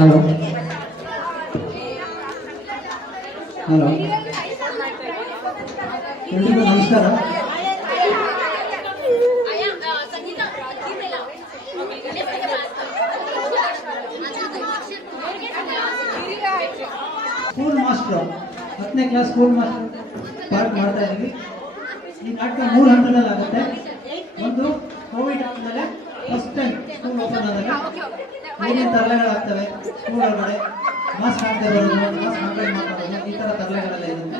Hello hello ಎಲ್ರಿಗೂ ನಮಸ್ಕಾರ. School master 10ನೇ ಕ್ಲಾಸ್ ಸ್ಕೂಲ್ ಮಾಸ್ಟರ್ ಪಾರ್ಟ್ ಮಾಡ್ತಾ ಇದ್ದೀವಿ. ಈ ನಾಟಕ 3 ಹಂತದಲ್ಲಿ ಆಗುತ್ತೆ. ಒಂದು, ಕೋವಿಡ್ ಆದಮೇಲೆ ಫಸ್ಟ್ ಟೈಮ್ ಸ್ಕೂಲ್ ಓಪನ್ ಆದಾಗ ಏನೇನು ತರಲೆಗಳಾಗ್ತವೆ ಸ್ಕೂಲ್ ಒಳಗಡೆ, ಮಾಸ್ಕ್ ಹಾಕದೆ ಬರೋದು, ಮಾಸ್ಕ್ ಹಾಕದೆ ಮಾತಾಡೋದು, ಈ ಥರ ತರಲೆಗಳೆಲ್ಲ ಇರುತ್ತೆ.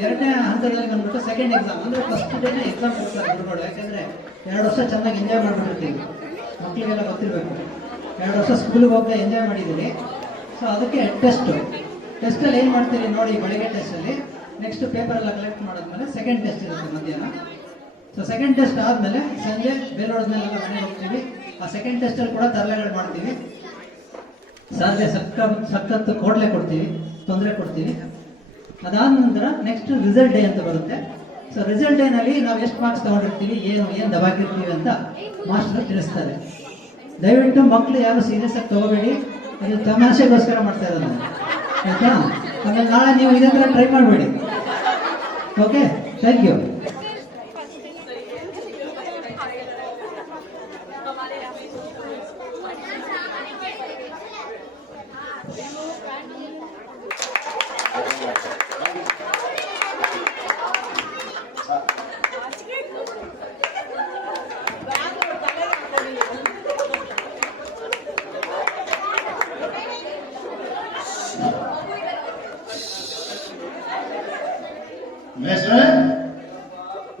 2ನೇ ಹಂತದಲ್ಲಿ ಬಂದ್ಬಿಟ್ಟು ಸೆಕೆಂಡ್ ಎಕ್ಸಾಮ್, ಅಂದರೆ ಫಸ್ಟ್ ಡೇನೇ ಎಕ್ಸಾಮ್ ಕೊಡ್ತಾರೆ ಗುರುಗಳು. ಯಾಕೆಂದರೆ 2 ವರ್ಷ ಚೆನ್ನಾಗಿ ಎಂಜಾಯ್ ಮಾಡಿಬಿಟ್ಟಿರ್ತೀವಿ, ಮಕ್ಕಳಿಗೆಲ್ಲ ಗೊತ್ತಿರಬೇಕು. 2 ವರ್ಷ ಸ್ಕೂಲಿಗೆ ಹೋಗದೆ ಎಂಜಾಯ್ ಮಾಡಿದ್ದೀವಿ. ಸೊ ಅದಕ್ಕೆ ಟೆಸ್ಟಲ್ಲಿ ಏನು ಮಾಡ್ತೀರಿ ನೋಡಿ, ಬೆಳಗ್ಗೆ ಟೆಸ್ಟಲ್ಲಿ, ನೆಕ್ಸ್ಟ್ ಪೇಪರೆಲ್ಲ ಕಲೆಕ್ಟ್ ಮಾಡಿದ್ಮೇಲೆ ಸೆಕೆಂಡ್ ಟೆಸ್ಟ್ ಇರುತ್ತೆ ಮಧ್ಯಾಹ್ನ. ಸೊ ಸೆಕೆಂಡ್ ಟೆಸ್ಟ್ ಆದಮೇಲೆ ಸಂಜೆ ಬೇಲ್ ಹೊಡೆದ್ಮೇಲೆಲ್ಲ ಮನೆಗೆ ಹೋಗ್ತೀವಿ. ಆ ಸೆಕೆಂಡ್ ಟೆಸ್ಟಲ್ಲಿ ಕೂಡ ತರಲೆಗಳು ಮಾಡ್ತೀವಿ. ಸಾಧ್ಯ ಸಖತ್ತು ಕೋಡ್ಲೆ ಕೊಡ್ತೀವಿ, ತೊಂದರೆ ಕೊಡ್ತೀವಿ. ಅದಾದ ನಂತರ ನೆಕ್ಸ್ಟ್ ರಿಸಲ್ಟ್ ಡೇ ಅಂತ ಬರುತ್ತೆ. ಸೊ ರಿಸಲ್ಟ್ ಡೇನಲ್ಲಿ ನಾವು ಎಷ್ಟು ಮಾರ್ಕ್ಸ್ ತೊಗೊಂಡಿರ್ತೀವಿ, ಏನು ದಬಾಕಿರ್ತೀವಿ ಅಂತ ಮಾಸ್ಟರ್ ತಿಳಿಸ್ತಾರೆ. ದಯವಿಟ್ಟು ಮಕ್ಕಳು ಯಾರು ಸೀರಿಯಸ್ ಆಗಿ ತಗೋಬೇಡಿ, ಅದು ತಮಾಷೆಗೋಸ್ಕರ ಮಾಡ್ತಾ ಇರೋದು, ಆಯ್ತಾ? ಆಮೇಲೆ ನಾಳೆ ನೀವು ಇದೇ ಥರ ಟ್ರೈ ಮಾಡಬೇಡಿ. Okay, thank you.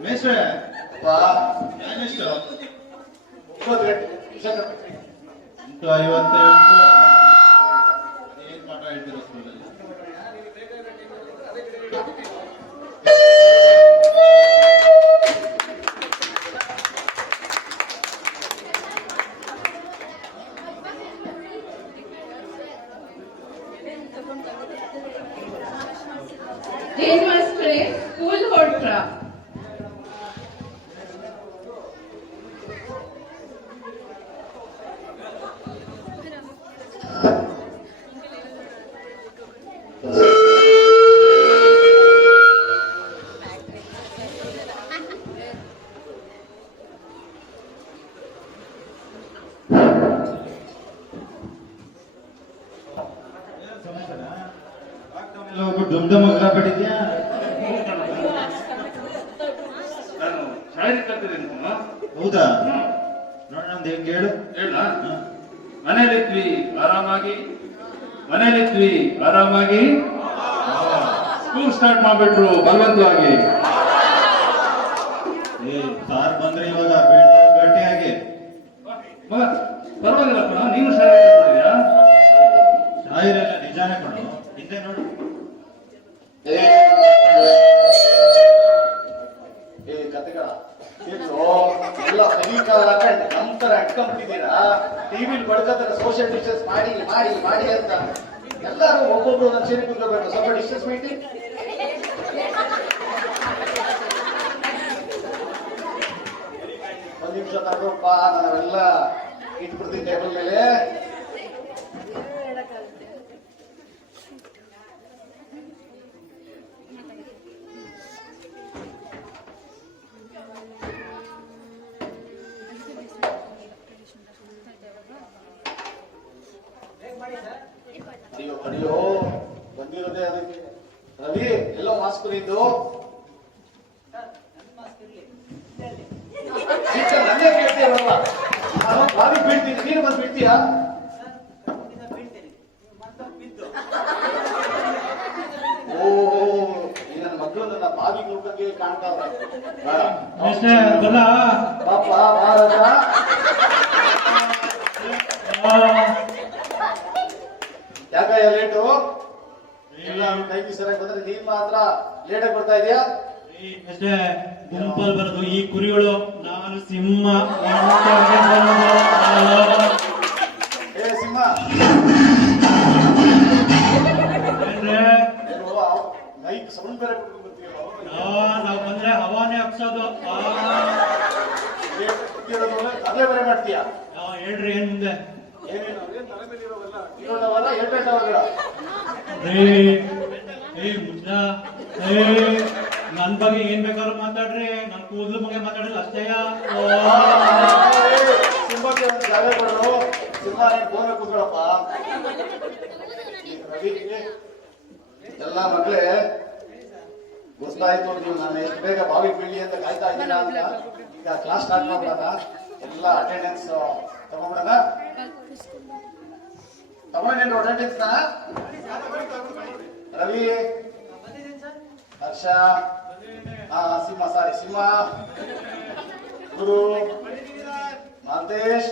ಮೇಷ್ಟ್ರೆ ಎಷ್ಟು 9:57 ಏನ್ ಪಾಠ ಹೇಳ್ತೀರಾ ಸ್ಕೂಲಲ್ಲಿ? ಏನ್ ಮಾಸ್ಟ್ರೆ ಸ್ಕೂಲ್ ಹೊರಟ್ರ? ದುಮ್ದಮ್ ಆಗ್ಬಿಟ್ಟಿದ್ಯಾ? ನಾನು ಶಾಯರಿ ಕಲ್ತಿದ್ದೀನಿ. ಹೌದಾ? ನೋಡಿ ನಮ್ದು ಹೆಂಗೆ ಹೇಳು. ಮನೇಲಿದ್ವಿ ಆರಾಮಾಗಿ ಸ್ಕೂಲ್ ಸ್ಟಾರ್ಟ್ ಮಾಡ್ಬಿಟ್ರು ಬಲವಂತವಾಗಿ. ಸಾರ್ ಬಂದ್ರೆ ಇವಾಗ ಗಟ್ಟಿಯಾಗಿ. ಮಗ ಪರವಾಗಿಲ್ಲ ಕಣ, ನೀನು ಶಾಯರಿ ಕಲ್ತಿದ್ಯಾ? ಶಾಯರೆಲ್ಲ ನಿಜಾನೇ ಕಣ. ಹಿಂದೆ ನೋಡು. ಕತೆಗಳ ಎಲ್ಲ ಸೈನಿಕರ ನಂತರ ಇಟ್ಕೊಂಡ್ಬಿಟ್ಟಿದ್ದೀರಾ. ಟಿವಿಲಿ ಬಡ್ಕತ್ತರ ಸೋಷಿಯಲ್ ಡಿಸ್ಟೆನ್ಸ್ ಮಾಡಿ ಅಂತ ಎಲ್ಲರೂ ಒಬ್ಬೊಬ್ರು ನನ್ನ ಸೇರಿ ಕುತ್ಕೋಬೇಕು. ಸ್ವಲ್ಪ ಡಿಸ್ಟೆನ್ಸ್ ಮೀಟಿಂಗ್. ಒಂದು ನಿಮಿಷ ತಗೊಳಪ್ಪ, ನಾವೆಲ್ಲ ಇಟ್ಬಿಡ್ತೀನಿ ಟೇಬಲ್ ಮೇಲೆ. ಅಡಿಯೋ ಬಂದಿರೋದೇ ಅದಕ್ಕೆ. ರವಿ, ಎಲ್ಲೋ ಮಾಸ್ಕ್ ಇದ್ದು ನನ್ನೇ ಕೇಳ್ತೀಯಲ್ಲ, ನಾನು ಬಾವಿ ಬೀಳ್ತೀನಿ, ನೀನು ಬಂದು ಬೀಳ್ತೀಯಾ? ಓ, ಈ ನನ್ನ ಮಕ್ಕಳು ನನ್ನ ಬಾವಿ ನೋಡ್ದಂಗೆ ಕಾಣ್ತಾವ್ರೆ. ಪಾಪ ಭಾರತ ಯಾಕಯ್ಯ ಲೇಟು? ಎಲ್ಲ ಟೈಮಿಗೆ ಸರಿಯಾಗಿ ಬಂದ್ರೆ ನೀನ್ ಮಾತ್ರ ಲೇಟಾಗಿ ಬರ್ತಾ ಇದೆಯಾ? ಅಷ್ಟೇ ಗುಂಪಲ್ಲಿ ಬರೋದು ಈ ಕುರಿಗಳು. ನಾನು ಸಿಂಹ. ಏ ಸಿಂಹ, ಏನ್ರೆ? ಮೈಕ್ ಸೌಂಡ್ ಬೇರೆ ಕೊಟ್ಕೊಂಡು ಬರ್ತೀಯಲ್ಲ, ನಾವು ಬಂದ್ರೆ ಹವಾನೇ ಹಬ್ಸೋದು. ಅದೇ ಬೇರೆ ಮಾಡ್ತೀಯಾ? ಹೇಳ್ರಿ ಏನ್ ಮುಂದೆ? ಏನೇನು ತಲೆ ಮೇಲೆ ಇರೋವಲ್ಲ ಹೇಳ್ಬೇಕಾಗಲ್ಲ. ಮುಂದ ನನ್ ಬಗ್ಗೆ ಏನ್ ಬೇಕಾದ್ರೂ ಮಾತಾಡ್ರಿ, ನನ್ ಕೂದಲು ಬಗ್ಗೆ ಮಾತಾಡಿಲ್ಲ ಅಷ್ಟೇಯ. ಸಿಂಹಕ್ಕೆ ಒಂದು ಜಾಗ ಕೊಡೋರು. ಸಿಂಹ ನೀನ್ ಬೋನ ಕೂತ್ಕೊಳಪ್ಪ. ರವಿ, ಎಲ್ಲ ಮಕ್ಳೇ ಗೊತ್ತಾಯ್ತು ನೀವು ನಾನು ಎಷ್ಟು ಬೇಗ ಬಾವಿ ಬೀಳಿ ಅಂತ ಕಾಯ್ತಾ ಇದ್ದೀರಾ ಅಂತ. ಈಗ ಕ್ಲಾಸ್ ಸ್ಟಾರ್ಟ್ ಮಾಡ್ಬಿಡೋಣ. ಎಲ್ಲ ಅಟೆಂಡೆನ್ಸ್ ತಗೊಂಡ್ಬಿಡೋಣ. ತಗೊಂಡೇನು ಅಟೆಂಡೆನ್ಸ್ ನ? ರವಿ, ಹರ್ಷ, ಸಿಂಹ, ಸಾರಿ ಸಿಂಹ, ಗುರು, ಮಾಲ್ತೇಶ್,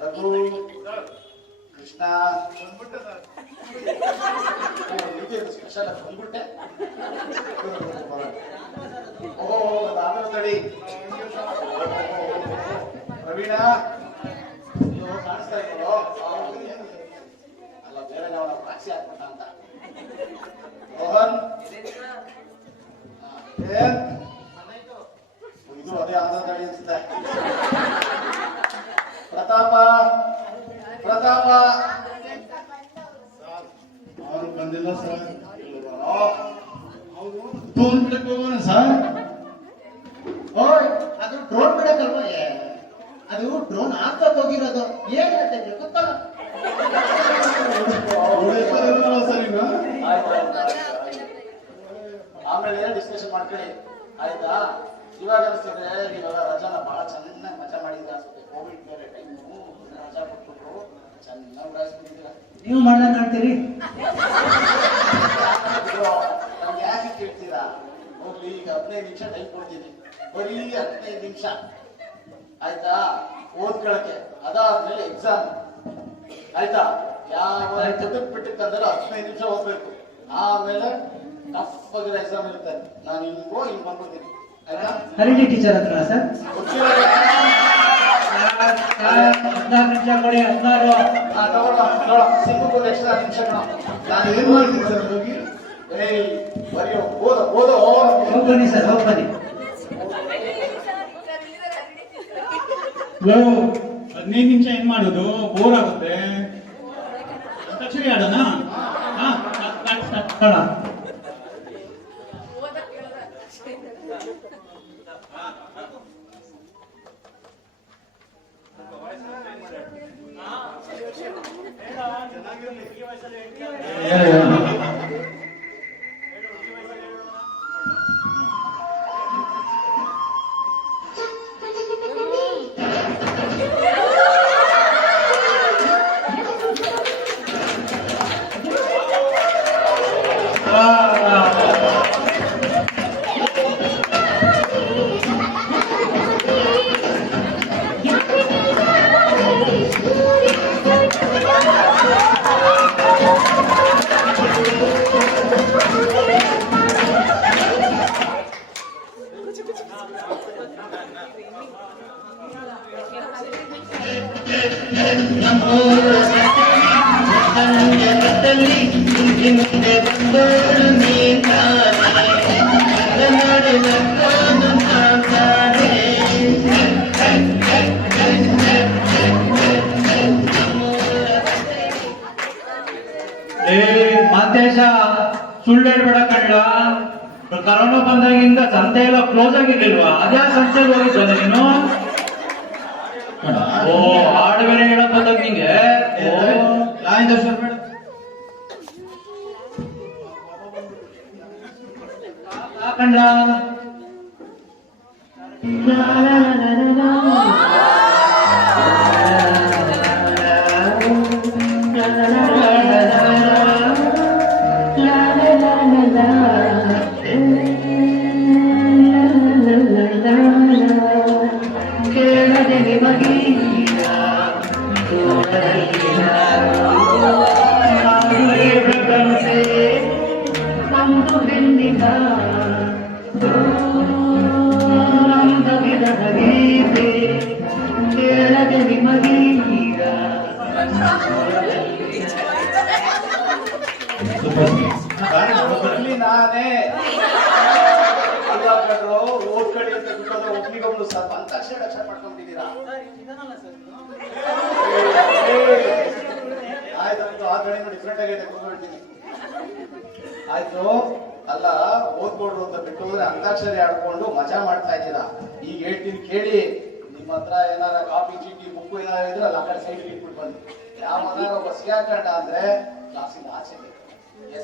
ರಘು, ಕೃಷ್ಣ, ಸ್ಪೆಷಲ್ ಬಂದ್ಬಿಟ್ಟೆ. ಓಹೋ ಆಮೇಲೆ ತಡಿ. ಪ್ರವೀಣ, ಕಾಣಿಸ್ತಾ ಇದ್ದೋ? ಅಲ್ಲ, ಬೇರೆ ನಾವು ಪ್ರಾಕ್ಸಿ ಹಾಕ್ಬಿಟ್ಟ ಅಂತ. ರೋಹನ್, ಇದು ಅದೇ ಆಂಧ್ರ ತಡಿ ಅನ್ಸುತ್ತೆ. ಪ್ರತಾಪ, ಅವರು ಬಂದಿಲ್ಲ ಸರ್. ಡ್ರೋನ್ ಬಿಡಕ್ಕೆ ಹೋಗೋಣ ಸರ್. ಓಯ್, ಅದು ಡ್ರೋನ್ ಬಿಡಕ್ಕಲ್ವ? ಅದು ಡ್ರೋನ್ ಹಾಕಕ್ ಹೋಗಿರೋದು. ಏನ್ ಹೇಳ್ತಿದ್ರಿ ಗೊತ್ತಲ್ಲ? ಸರ್ ಈಗ ಆಮೇಲೆ ಡಿಸ್ಕಷನ್ ಮಾಡ್ಕೊಳ್ಳಿ, ಆಯ್ತಾ? ಇವಾಗ ಅನಿಸ್ತದೆ ನೀವೆಲ್ಲ ರಜಾನ ಬಹಳ ಚೆನ್ನಾಗಿ ಮಜಾ ಮಾಡಿದ್ರೆ ಅನ್ಸುತ್ತೆ. ಕೋವಿಡ್ ಬೇರೆ ಟೈಮು, ರಜಾ ಕೊಟ್ಬಿಟ್ಟು ಚೆನ್ನಾಗಿ ಉಡಾಯಿಸ್ಬಿಟ್ಟಿದ್ದೀರ. ನೀವು ಮಾಡ್ದಂಗೆ ಕಾಣ್ತೀರಿ. ನಮ್ಗೆ ಯಾಕೆ ಕೇಳ್ತೀರಾ? ಹೋಗ್ಲಿ, ಈಗ 15 ನಿಮಿಷ ಟೈಮ್ ಕೊಡ್ತೀನಿ, ಬರೀ 15 ನಿಮಿಷ ಆಯ್ತಾ? ಓದ್ಕೊಳಕ್ಕೆ. ಅದಾದ್ಮೇಲೆ ಎಕ್ಸಾಮ್, ಆಯ್ತಾ? ಯಾವ ಬಿಟ್ಟಿಕ್ಕಂದ್ರೆ 15 ನಿಮಿಷ ಓದ್ಬೇಕು. ಆಮೇಲೆ ಟಫ್ ಆಗಿರೋ ಎಕ್ಸಾಮ್ ಇರುತ್ತೆ. ನಾನು ಹಿಂಗೋ ಹಿಂಗ್ ಬಂದ್ಬಿಡ್ತೀನಿ, ಆಯ್ತಾ? ಹರಿಣಿ ಟೀಚರ್ ಹತ್ರ ಸರ್. 14 ನಿಮಿಷ ಕೊಡಿ. 16. ಸಿಂಗು ಎಕ್ಸ್ಟ್ರಾ ನಿಮಿಷ ನಾನು ಏನ್ ಮಾಡ್ತೀನಿ ಸರ್ ಹೋಗಿ? ಬರೆಯೋ, ಓದೋ. ಹೋಗಿ ಬನ್ನಿ ಸರ್, ಹೋಗಿ ಬನ್ನಿ. 15 ನಿಮಿಷ ಏನ್ ಮಾಡೋದು? ಬೋರ್ ಆಗುತ್ತೆ. ಅಂತಾಕ್ಷರಿ ಆಡೋಣ? ಕಣ ಮಾತೇಶ, ಸುಳ್ಳು ಹೇಳ್ಬೇಡ ಕಣ್ಣ. ಕರೋನಾ ಬಂದಾಗಿಂದ ಸಂತೆ ಎಲ್ಲ ಕ್ಲೋಸ್ ಆಗಿರ್ಲಿಲ್ವಾ? ಅದೇ ಸಂತೆಗೆ ಹೋಗಿದ್ದ ನೀನು? ಓ, ಹಾಡು ಬೇರೆ ಹೇಳಕ್ ಬಂದಾಗ ನಿಂಗೆ. ಕಂಡ ಇಲ್ಲಿ ನಾನೇ ಅಲ್ಲ ಕಣ್ರು ಓದ್ ಕಡೆ ಅಂತ ಬಿಟ್ಟೋದ್ರೆ ಒಬ್ನಿಗೊಬ್ಳು ಸ್ವಲ್ಪ ಅಂತಾಕ್ಷರ ರಕ್ಷಣೆ ಮಾಡ್ಕೊಂಡಿದ್ದೀರಾ ಆಯ್ತು ಆ ಕಡೆ ಡಿಫ್ರೆಂಟ್ ಆಗೈತೆ ಕೂತ್ಕೊಳ್ತೀನಿ ಆಯ್ತು ಅಲ್ಲ ಓದ್ಕೊಡ್ರು ಅಂತ ಬಿಟ್ಟು ಹೋದ್ರೆ ಅಂತಾಕ್ಷರಿ ಆಡ್ಕೊಂಡು ಮಜಾ ಮಾಡ್ತಾ ಇದ್ದೀರಾ ಈಗ ಹೇಳ್ತೀನಿ ಕೇಳಿ ನಿಮ್ಮ ಹತ್ರ ಏನಾರ ಕಾಪಿ ಚೀಟಿ ಬುಕ್ ಏನಾರ ಇದ್ರೆ ಅಲ್ಲಿ ಆ ಕಡೆ ಸೈಡ್ ಇಟ್ಬಿಟ್ಟು ಬನ್ನಿ ಯಾವ ಒಬ್ಬ ಸಿಗಾಕಂಡ ಅಂದ್ರೆ ಕ್ಲಾಸಿಂದ ಆಚೆ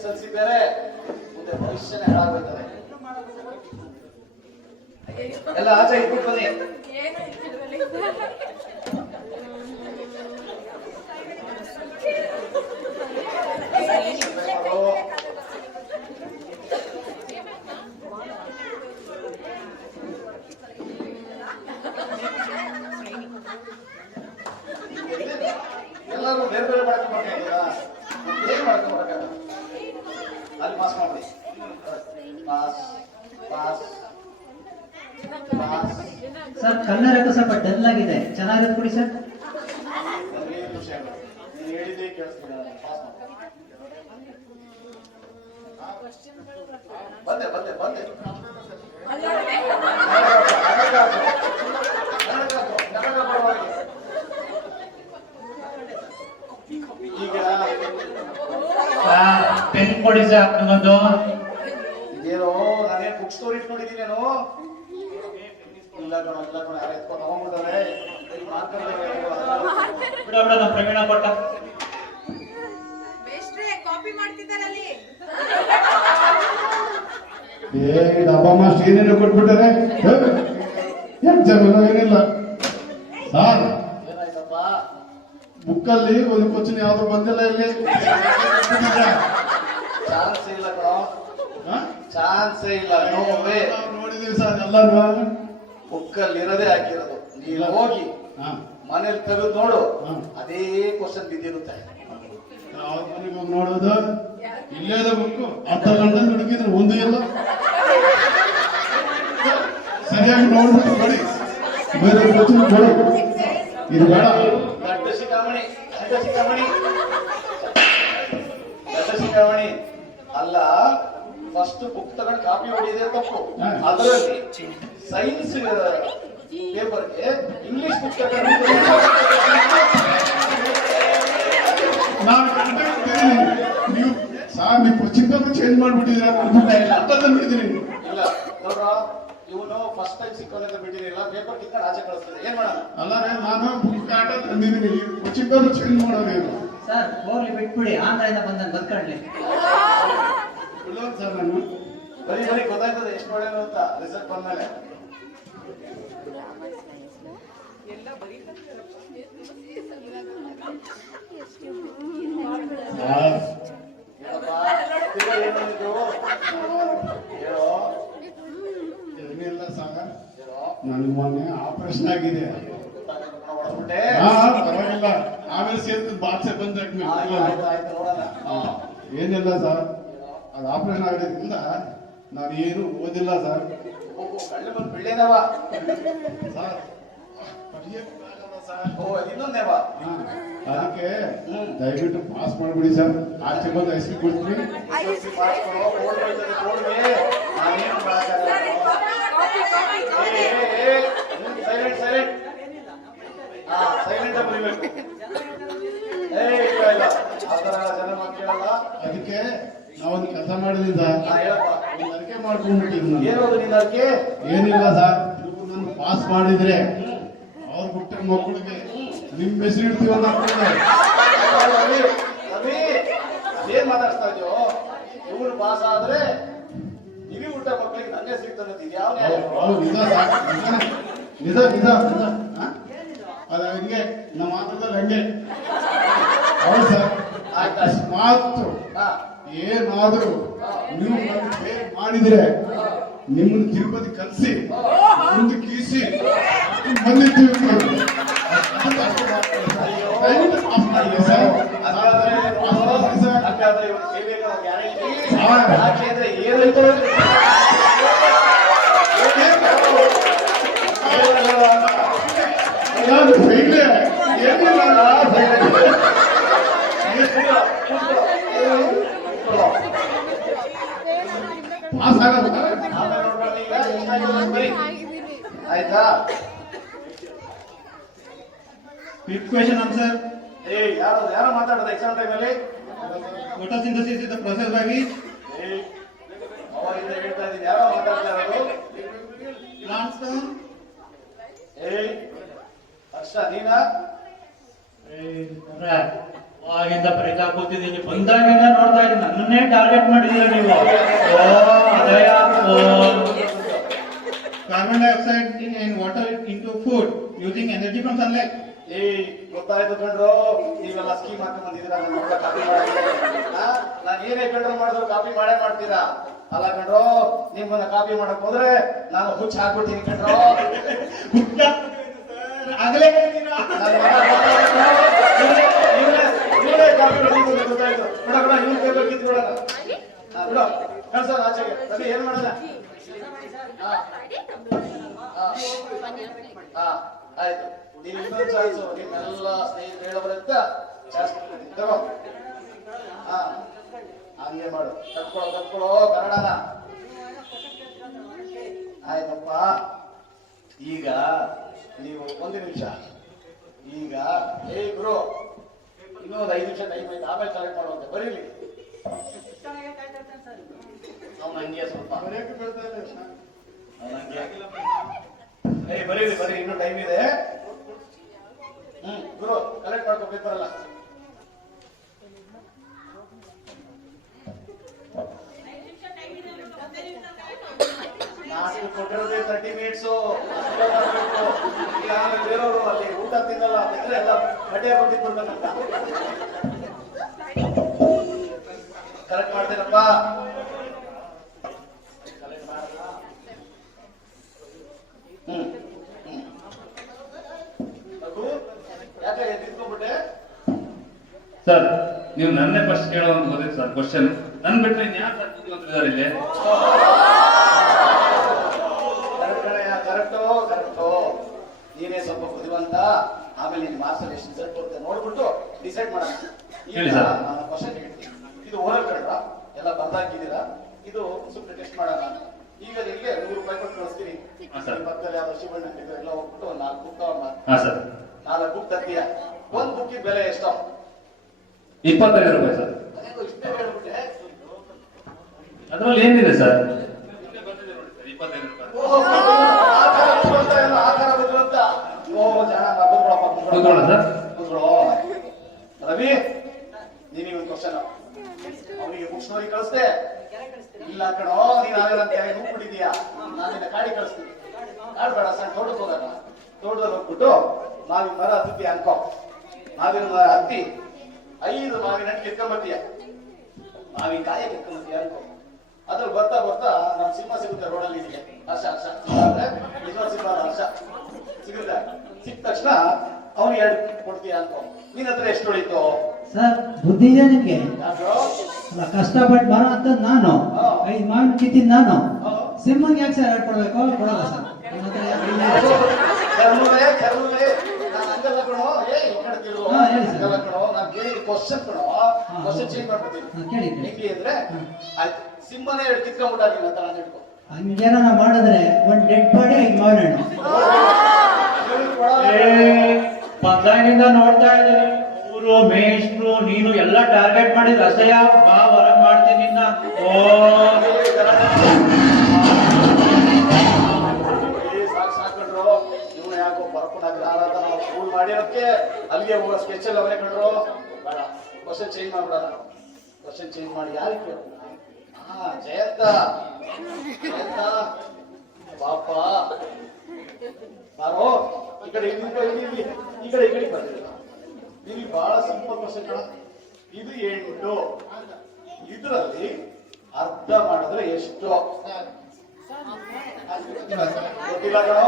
SLC ಬೇರೆ ಮುಂದೆ ಭವಿಷ್ಯನೇ ಹಾಳಾಗೋಯ್ತದೆ ಎಲ್ಲ ಆಚೆ ಇಟ್ಬಿಟ್ಟು ಬನ್ನಿ ಎಲ್ಲರೂ ಬೇರೆ ಬೇರೆ ಮಾಡ್ಕೊಂಡ್ಬರ್ತಾ ಏನ್ ಮಾಡ್ಕೊಂಡ್ಬರಕ ಅಲ್ಲಿ ಪಾಸ್ ಮಾಡಿ pass pass pass sir Kannada ಸ್ವಲ್ಪ ಡಲ್ ಆಗಿದೆ, ಚೆನ್ನಾಗಿರೋದು ಕೊಡಿ ಸರ್. ನನಗೆ ಖುಷಿ ಆಗುತ್ತೆ ನೀನು ಹೇಳಿದ್ದೇ ಕೇಳಿಸ್ತೀನಿ ಪಾಸ್ ಮಾಡಿ ಬಂದೆ ಈಗ ಪೆನ್ ಕೊಡಿ ಸರ್ ನನಗೊಂದು. ಇದೇನೋ ನಾನೇನ್ ಬುಕ್ ಸ್ಟೋರ್ ಇಟ್ಕೊಂಡಿದ್ದೀನೇನೋ ಇಲ್ಲ ಕಣ ಯಾರು ಎತ್ಕೊಂಡು ತಗೊಂಡ್ಬಿಡ್ತಾರೆ ಬಿಡ ನಮ್ಮ ಪ್ರವೀಣ ಕೊಟ್ಟ. ಕಾಪಿ ಮಾಡ್ತಿದ್ದಾರಲ್ಲಿ ಡಬ್ಬ ಮಾಸ್ಟರ್ ಏನೇನು ಕೊಟ್ಬಿಟ್ಟಾರೆ ಎಕ್ಸಾಮ್ ಎಲ್ಲ ಏನಿಲ್ಲ ಸರ್. ಏನಾಯ್ತಪ್ಪ ಬುಕ್ಕಲ್ಲಿ ಒಂದು ಕ್ವಶನ್ ಯಾವ್ದು ಬಂದಿಲ್ಲ ಇಲ್ಲಿ. ಚಾನ್ಸ್ ಇಲ್ಲ ಕಣೋ ಚಾನ್ಸ್ ಇಲ್ಲ ನೋವೇ ನೋಡಿದೀವಿ ಸರ್ ಎಲ್ಲಾನು. ಬುಕ್ಕಲ್ಲಿ ಇರೋದೇ ಹಾಕಿರೋದು ನೀನು ಹೋಗಿ ಮನೇಲಿ ತೆಗೆದು ನೋಡು ಅದೇ ಕ್ವಶನ್ ಬಿದ್ದಿರುತ್ತೆ. ಯಾವ್ದು ಮನೆಗೆ ಹೋಗಿ ನೋಡೋದು ಇಲ್ಲೇದ ಬುಕ್ಕು ಅರ್ಧ ಗಂಟೆ ಹುಡುಕಿದ್ರೆ ಒಂದು ಇಲ್ಲ. ಸರಿಯಾಗಿ ನೋಡ್ಬಿಟ್ಟು ಕೊಡಿ, ಬೇರೆ ಕ್ವಶನ್ ಕೊಡು. ಇದು ಬೇಡ. ದಡ್ಡ ಶಿಖಾಮಣಿ ಅಲ್ಲ ಫಸ್ಟ್ ಬುಕ್ ತಗೊಂಡು ಕಾಪಿ ಹೊಡಿಯೋದೇ ತಪ್ಪು. ಅದರಲ್ಲಿ ಸೈನ್ಸ್ ಪೇಪರ್ಗೆ ಇಂಗ್ಲಿಷ್ ಬುಕ್ ತಗೊಂಡು ನೀವು ಸಾರ್ ನೀವು ಕ್ವಶನ್ ಪೇಪರ್ ಚೇಂಜ್ ಮಾಡ್ಬಿಟ್ಟಿದ್ದೀರಾ, ಅರ್ಥದಲ್ಲಿ ಬಿಟ್ಟಿದ್ದೀನಿ. ಇಲ್ಲ ನೋಡ್ರ ಇವನು ಫಸ್ಟ್ ಟೈಮ್ ಸಿಕ್ಕೋದಂತ ಬಿಟ್ಟಿರಲಿಲ್ಲ, ಪೇಪರ್ ಕಿತ್ಕೊಂಡು ಆಚೆ ಕಳಿಸ್ತದೆ. ಏನ್ ಮಾಡೋಣ? ಅಲ್ಲ ರೀ, ನಾನು ಬುಕ್ ಆಟ ತಂದಿದ್ದೀನಿ, ಕ್ವಶನ್ ಪೇಪರ್ ಚೇಂಜ್ ಮಾಡೋದು ಸರ್ ಹೋಗ್ಲಿ ಬಿಟ್ಬಿಡಿ, ಆಂಧ್ರದಿಂದ ಬಂದ ಬದ್ಕೊಂಡ್ಲಿ. ಸರ್ ನಾನು ಬರೀ ಗೊತ್ತಾಗ್ತದೆ ಎಷ್ಟು ಒಳ್ಳೆಯದು ಅಂತ ರಿಸಲ್ಟ್ ಬಂದ್ಮೇಲೆ. ಏನಿಲ್ಲ ಸರ್, ನನಗೆ ಮೊನ್ನೆ ಆಪರೇಷನ್ ಆಗಿದೆ. ಹೊಡೆದ್ಬಿಟ್ಟೆ. ಪರವಾಗಿಲ್ಲ, ಆಮೇಲೆ ಸೇರ್ತು ಬಾಕ್ಸೆ ಬಂದಾದ್ಮೇಲೆ ಆಯ್ತು ನೋಡೋಣ. ಏನಿಲ್ಲ ಸರ್, ಅದು ಆಪರೇಷನ್ ಆಗೋದ್ರಿಂದ ನಾನು ಏನು ಓದಿಲ್ಲ ಸರ್. ಕಳ್ಳು ಬಂದು ಬಿಳ್ಳೇನವ ಸರ್ ಓ ಇನ್ನೊಂದೇವ. ಅದಕ್ಕೆ ದಯವಿಟ್ಟು ಪಾಸ್ ಮಾಡ್ಬಿಡಿ ಸರ್. ಆಚೆ ಬಂದು ಐಸ್ಕ್ರೀಮ್ ಕೊಡ್ತೀನಿ. ಸೈಲೆಂಟ್ ಸೈಲೆಂಟ್ ಬರೀಬೇಕು. ಜನ ಮಾತು ಕೇಳಲ್ಲ. ಅದಕ್ಕೆ ನಾವೊಂದು ಕೆಲಸ ಮಾಡಿದ್ವಿ ಸರ್, ಹೇಳಪ್ಪ ಒಂದು ಅರಿಕೆ ಮಾಡ್ಕೊಂಡ್ಬಿಟ್ಟಿದ್ವಿ. ಏನೋದು ನಿನ್ನ ಅದಕ್ಕೆ? ಏನಿಲ್ಲ ಸರ್, ನೀವು ನನ್ನ ಪಾಸ್ ಮಾಡಿದ್ರೆ ಅವ್ರ ಹುಟ್ಟ ಮಕ್ಕಳಿಗೆ ನಿಮ್ ಹೆಸರು ಇಡ್ತೀವಿ ಅಂತ ಅನ್ಕೊಂಡೆ. ರವಿ ಅದೇನ್ ಮಾತಾಡ್ತಾ ಇದೆಯೋ? ಇವ್ರು ಪಾಸ್ ಆದ್ರೆ ನಿಮಗೆ ಹುಟ್ಟ ಮಕ್ಕಳಿಗೆ ನಂಗೆ ಸಿಗ್ತದೆ. ಇದ್ಯಾವ ಹೌದು, ನಿಜ ಸರ್, ನಿಜ ನಿಜ ನಿಜ. ಅದ ಹಂಗೆ ನಮ್ಮ ಮಾತ್ರದಲ್ಲಿ ಹಂಗೆ. ಹೌದು ಸರ್, ಅಕಸ್ಮಾತ್ ಏನಾದ್ರೂ ನೀವು ಫೇಲ್ ಮಾಡಿದ್ರೆ ನಿಮ್ಮನ್ನು ತಿರುಪತಿ ಕಲಿಸಿ ಮುಂದೆ ಕೀಸಿ ಬಂದಿದ್ದೀವಿ. ದಯವಿಟ್ಟು ಪಾಸ್ ಮಾಡಿ ಸರ್. ಹಾಗಾದ್ರೆ ಇವ್ರ ಸೇವೆಗಳ ಗ್ಯಾರಂಟಿ ಯಾಕೆ ಅಂದ್ರೆ ಏನಾಯ್ತು ಆಯ್ತಾ? Fifth question answer. ಯಾರೋ ಮಾತಾಡೋದು ಎಕ್ಸಾಮ್ ಟೈಮಲ್ಲಿ? Photosynthesis is the process by which ಅವಾಗಿಂದ ಹೇಳ್ತಾ ಇದ್ದೀನಿ, ಯಾರೋ ಮಾತಾಡ್ತಾ ಇರೋದು? plants turn. ಹರ್ಷ ನೀನಾ? ಆಗಿಂದ ಪರೀಕ್ಷಾ ಕೂತಿದ್ದೀನಿ, ಬಂದಾಗಿಂದ ನೋಡ್ತಾ ಇದ್ದೀನಿ, ನನ್ನನ್ನೇ ಟಾರ್ಗೆಟ್ ಮಾಡಿದೀರ ನೀವು. Carbon dioxide and water into food using energy from sunlight. ಗೊತ್ತಾಯ್ತು ಕಣ್ರು, ನೀವೆಲ್ಲ ಸ್ಕೀಮ್ ಹಾಕೊಂಡ್ ಬಂದಿದ್ದೀರಾ ನನ್ನ ಮಕ್ಕಳ ಕಾಪಿ ಮಾಡಕ್ಕೆ. ನಾನು ಏನೇ ಕಂಟ್ರೋಲ್ ಮಾಡಿದ್ರು ಕಾಪಿ ಮಾಡೇ ಮಾಡ್ತೀರಾ ಅಲ್ಲ ಕಣ್ರು? ನಿಮ್ಮನ್ನ ಕಾಪಿ ಮಾಡಕ್ ಹೋದ್ರೆ ನಾನು ಹುಚ್ಚ ಹಾಕ್ಬಿಡ್ತೀನಿ ಕಣ್ರು. ಆಗಲೇ ಇವರೇ ಕಾಪಿ ಹೊಡಿಯೋದು ಗೊತ್ತಾಯ್ತು. ಬಿಡ ಇವ್ನ ಪೇಪರ್ ಕಿತ್ತು ಬಿಡೋಣ. ಬಿಡು ಕಳ್ಸೋಣ ಆಚೆಗೆ. ರವಿ ಏನ್ ಮಾಡೋಣ? ಆಯ್ತು, ನೀನ್ ಇನ್ನೊಂದು ಚಾನ್ಸ್ ನಿಮ್ಮೆಲ್ಲ ಸ್ನೇಹಿತರು ಹೇಳಬರಂತ ತಗೋ. ಹಂಗೆ ಮಾಡು, ಕತ್ಕೊಳ್ಳೋ ಕನ್ನಡನ. ಆಯ್ತಪ್ಪ, ಈಗ ನೀವು ಒಂದು ನಿಮಿಷ, ಈಗ ಗುರು ಇನ್ನೊಂದು 5 ನಿಮಿಷ ಟೈಮ್ ಐತೆ, ಆಮೇಲೆ ಕಲೆಕ್ಟ್ ಮಾಡುವಂತೆ. ಬರೀಲಿ ಅವ್ನು ಹಂಗೆ ಸ್ವಲ್ಪ ಬರೀರಿ ಇನ್ನೂ ಟೈಮ್ ಇದೆ. ಗುರು ಕಲೆಕ್ಟ್ ಮಾಡ್ಕೋ ಪೇಪರ್ ಅಲ್ಲ. ನಾನು ಕೊಟ್ಟಿರೋದೇ 30 ಮಿನಿಟ್ಸ್. ಬೇರೆಯವರು ಅಲ್ಲಿ ಊಟ ತಿನ್ನಲ್ಲ ಅಂದ್ರೆ ಎಲ್ಲ ಬಡ್ಡಿ ಕೊಟ್ಟಿರ್ಬೇಕಂತ. ಕರೆಕ್ಟ್ ಮಾಡ್ತೀರಪ್ಪ? ಕಲೆಕ್ಟ್ ಮಾಡಲ್ಲ. ಯಾಕೆ ಎದ್ದಿಟ್ಕೊಂಡ್ಬಿಟ್ಟೆ? ಸರ್, ನೀವು ನನ್ನೇ ಫಸ್ಟ್ ಕೇಳೋ ಅಂತ ಗೊತ್ತಿತ್ತು ಸರ್ ಕ್ವಶನ್. ನನ್ ಬಿಟ್ರೆ ಇನ್ಯಾರು ಸರ್ ಕೂತ್ಕೊಂಡಿದ್ದಾರೆ ಇಲ್ಲಿ? ಕರೆಕ್ಟು. ನೀನೇ ಸ್ವಲ್ಪ ಬುದ್ಧಿವಂತ. ಆಮೇಲೆ ನಿನ್ ಮಾರ್ಕ್ಸ್ ಎಷ್ಟು ರಿಸಲ್ಟ್ ಬರುತ್ತೆ ನೋಡ್ಬಿಟ್ಟು ಡಿಸೈಡ್ ಮಾಡೋಣ. ಹೇಳಿ ಸರ್. ನಾನು ಕ್ವಶನ್ ಹೇಳ್ತೀನಿ, ಇದು ಓರಲ್ ಕಳ್ರ ಎಲ್ಲ ಬರ್ದಾಕಿದ್ದೀರಾ? ಇದು ಸ್ವಲ್ಪ ಟೆಸ್ಟ್ ಮಾಡೋಣ. ಈಗ ನಿಮಗೆ 100 ರೂಪಾಯಿ ಕೊಟ್ಟು ಕಳಿಸ್ತೀನಿ. ಪಕ್ಕದಲ್ಲಿ ಯಾವ್ದು ಶಿವಣ್ಣ ಎಲ್ಲ ಹೋಗ್ಬಿಟ್ಟು ಒಂದು 4 ಬುಕ್ ತಗೊಂಡ. 4 ಬುಕ್ ತರ್ತೀಯ. ಒಂದು ಬುಕ್ಕಿಗೆ ಬೆಲೆ ಎಷ್ಟು? 25 ರೂಪಾಯಿ ಸರ್. ಇಷ್ಟೇ ಹೇಳ್ಬಿಟ್ಟೆ. ಅದ್ರಲ್ಲಿ ಏನಿದೆ ಸರ್? 25 ರೂಪಾಯಿ. ಆಕಾರ ಬುದ್ಧಿವಂತ. ರವಿ, ನೀನೀಗ ಒಂದು ಕ್ವಶನ್ ಅವನಿಗೆ ಬುಕ್ಸ್ ನೋಡಿ ಕಳಿಸ್ದೆ ಇಲ್ಲ ಕಣೋ? ನೀನ್ ಆಗಲ್ಲ ಅಂತ ಹೇಳಿ ಹೋಗ್ಬಿಟ್ಟಿದೀಯಾ? ನಾನಿನ್ನ ಕಾಡಿ ಕಳಿಸ್ತೀನಿ. ಕಾಡ್ಬೇಡ, ಸಣ್ಣ ತೋಟಕ್ಕೆ ಹೋಗೋಣ. ತೋಟದಲ್ಲಿ ಹೋಗ್ಬಿಟ್ಟು ಮಾವಿನ ಮರ ಹತ್ತಿ ಅನ್ಕೋ. ಮಾವಿನ ಮರ ಹತ್ತಿ 5 ಮಾವಿನ ಹಣ್ಣು ಕಿತ್ಕೊಂಬತ್ತೀಯ. ಮಾವಿನ ಕಾಯಿ ಕಿತ್ಕೊಂಬತ್ತೀಯ ಅನ್ಕೋ. ಅದ್ರಲ್ಲಿ ಬರ್ತಾ ನಮ್ ಸಿನಿಮಾ ಸಿಗುತ್ತೆ ರೋಡಲ್ಲಿ. ನಿಮಗೆ ಹರ್ಷ ನಿಜವಾದ ಸಿನಿಮಾ ಹರ್ಷ ಸಿಗುತ್ತೆ. ಸಿಕ್ಕ ತಕ್ಷಣ ಅವನು 2 ಕೊಡ್ತೀಯ ಅನ್ಕೋ. ನಿನ್ನ ಹತ್ರ ಎಷ್ಟು ಹೊಡಿತು? ಸರ್, ಬುದ್ಧಿ ಇದೆ ನಿಮ್ಗೆ? ಯಾಕೋ? ಅಲ್ಲ, ಕಷ್ಟಪಟ್ಟು ಬರೋ ಅಂತ ನಾನು 5 ಮಾವಿನ ಕಿತ್ತಿದ್ ನಾನು. ಸಿಂಹಂಗೆ ಯಾಕೆ ಸರ್ ಹೇಳ್ಕೊಡ್ಬೇಕು? ಕೊಡಲ್ಲ ಸರ್. ಹಂಗಲ್ಲ ಕಣೋ. ಹಂಗಲ್ಲ ಕಣೋ, ನಾನ್ ಕೇಳಿದ ಕ್ವಶನ್ ಕಣೋ. ಕ್ವಶನ್ ಚೇಂಜ್ ಮಾಡ್ಬಿಡ್ತೀನಿ. ಹೆಂಗೆ ಅಂದ್ರೆ ಆಯ್ತು, ಸಿಂಹನೇ 2 ಕಿತ್ಕೊಂಡ್ಬಿಟ್ಟ ನೀನ್ ಅಂತ ನಾನು ಹೇಳ್ಕೊ. ಹಂಗೇನ ಮಾಡಿದ್ರೆ ಒಂದ್ ಡೆಡ್ ಬಾಡಿ 5 ಮಾವಿನ ಹಣ್ಣು. ಬಂದಾಗಿಂದ ನೋಡ್ತಾ ಇದ್ದೀನಿ, ಊರು ಮೇಷ್ಟ್ರು ನೀನು ಎಲ್ಲ ಟಾರ್ಗೆಟ್ ಮಾಡಿದ್ರೆ ಅಸಹ್ಯ. ಬಾ ಹೊರಗ್ ಮಾಡ್ತೀನಿ ನಿನ್ನ. ಸಾಕೊಂಡ್ರು ಇವ್ನು ಯಾಕೋ ಬರ್ಕೊಂಡಾಗ ಫೂಲ್ ಮಾಡಿರೋಕ್ಕೆ ಅಲ್ಲಿಗೆ ಹೋಗೋ ಸ್ಕೆಚ್ ಎಲ್ಲ ಅವರೇ ಕಂಡ್ರು. ಬೇಡ, ಕ್ವಶನ್ ಚೇಂಜ್ ಮಾಡ್ಬಿಡೋಣ. ಕ್ವಶನ್ ಚೇಂಜ್ ಮಾಡಿ ಯಾರಿಗೆ ಕೇಳು? ಜಯಂತ ಪಾಪ ಬಾರೋ ಈ ಕಡೆ ಈ ಕಡೆ ಬರ್ತೀರ. ಇಲ್ಲಿ ಬಹಳ ಸಿಂಪಲ್ ಕ್ವಶನ್ ಕಣ. ಇದು 8. ಇದರಲ್ಲಿ ಅರ್ಧ ಮಾಡಿದ್ರೆ ಎಷ್ಟು? ಗೊತ್ತಿಲ್ಲ ಕಣೋ.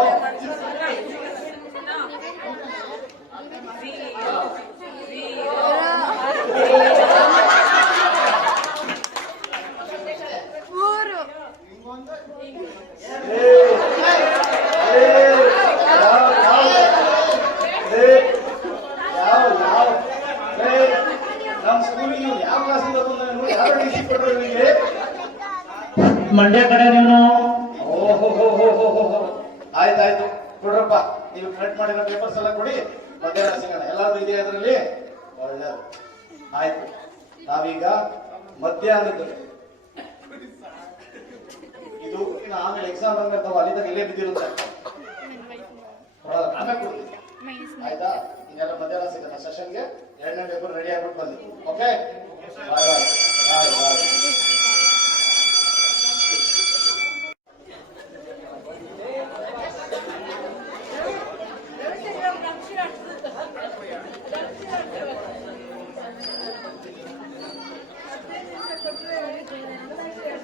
ನಮ್ ಸ್ಕೂಲಿಗೆ ಯಾವ ಕ್ಲಾಸಿಂದ ಬಂದ? ಯಾವ ಡಿಸಿ ಕೊಟ್ಟರು ನಿಮಗೆ? ಮಂಡ್ಯ ಕಡೆ ನೀವು? ಓಹೋ, ಆಯ್ತಾಯ್ತು ಕೊಡ್ರಪ್ಪ, ನೀವು ಕಲೆಕ್ಟ್ ಮಾಡಿರೋ ಪೇಪರ್ಸ್ ಎಲ್ಲ ಕೊಡಿ, ಮಧ್ಯಾಹ್ನ ಸಿಗೋಣ. ಎಲ್ಲಾದ್ರೂ ಇದೆಯಾ ಅದರಲ್ಲಿ? ಒಳ್ಳೇದು, ಆಯ್ತು. ನಾವೀಗ ಮಧ್ಯಾಹ್ನದಲ್ಲಿ ಇದು ಇನ್ನು ಆಮೇಲೆ ಎಕ್ಸಾಮ್ ಬಂದ್ಮೇಲೆ ಅಲ್ಲಿದ್ದಾಗ ಇಲ್ಲೇ ಬಿದ್ದಿರುತ್ತೆ, ಆಮೇಲೆ ಕೊಡ್ತೀವಿ ಆಯ್ತಾ? ಇನ್ನೆಲ್ಲ ಮಧ್ಯಾಹ್ನ ಸಿಗೋಣ ಸೆಷನ್ಗೆ. 2ನೇ ಪೇಪರ್ ರೆಡಿ ಆಗ್ಬಿಟ್ಟು ಬನ್ನಿ. ಓಕೆ, ಬಾಯ್ ಬಾಯ್ ಬಾಯ್ ಬಾಯ್.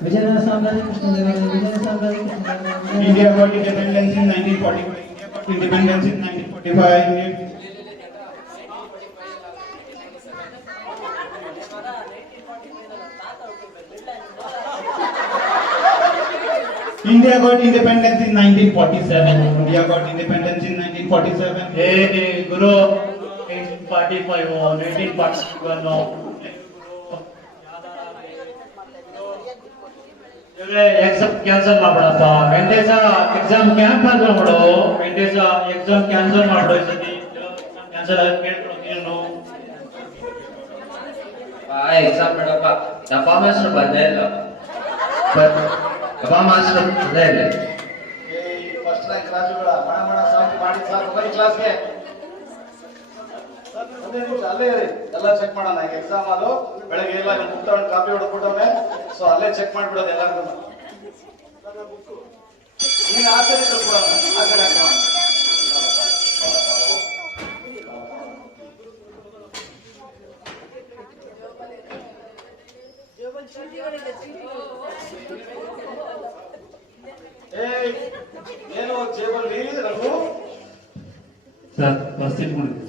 ವಿಜಯನಗರ ಸಾಮ್ರಾಜ್ಯ ಕೃಷ್ಣದೇವರಾಯ ವಿಜಯನಗರ ಸಾಮ್ರಾಜ್ಯ Krishnadevaraya India got independence in 1945. India got independence in 1945. India got independence in 1947. India got independence in 1947. Hey, Guru, 1845, 1941. Exam cancel ಮಾಡ್ಬಿಡಪ್ಪ. ವೆಂಕಟೇಶ ಎಕ್ಸಾಮ್ ಕ್ಯಾನ್ಸಲ್ ಮಾಡ್ಬಿಡು. ವೆಂಕಟೇಶ ಎಕ್ಸಾಮ್ ಕ್ಯಾನ್ಸಲ್ ಮಾಡ್ಬಿಡು. ಈ ಸತಿ ಕ್ಯಾನ್ಸಲ್ ಆಗಿ ಕೇಳ್ಬಿಡು ನೀನು. ಎಕ್ಸಾಮ್ ಬಿಡಪ್ಪ. ಡಬ್ಬ ಮಾಸ್ಟರ್ ಬಂದೇ ಇಲ್ಲ. ಡಬ್ಬ ಮಾಸ್ಟರ್ ಬಂದೇ ಇಲ್ಲ. ಫಸ್ಟ್ ರ್ಯಾಂಕ್ ರಾಜುಗಳ ಮಣ ಸಾಕು ಮಾಡಿ ಸಾಕು ಬರೀ ಕ್ಲಾಸ್ಗೆ. ಅಲ್ಲೇ ಇರಿ, ಎಲ್ಲ ಚೆಕ್ ಮಾಡೋಣ. ಈಗ ಎಕ್ಸಾಮ್ ಅದು ಬೆಳಗ್ಗೆ ಎಲ್ಲ ಮುಕ್ತವನ್ ಕಾಪಿ ಹೊಡ್ಬಿಟ್ಟವನೆ, ಸೊ ಅಲ್ಲೇ ಚೆಕ್ ಮಾಡ್ಬಿಡೋದು ಎಲ್ಲರಿಗೂ. ನೀನು ಆಚರಣೆ ಕೊಡೋಣ, ಆಚರಣೆ ಹಾಕೋಣ. ಏಯ್, ಏನೋ ಜೇಬಲ್ಲಿ ರಘು ಸರ್ ಬಸ್ ಇಟ್ಕೊಂಡಿದ್ದೀನಿ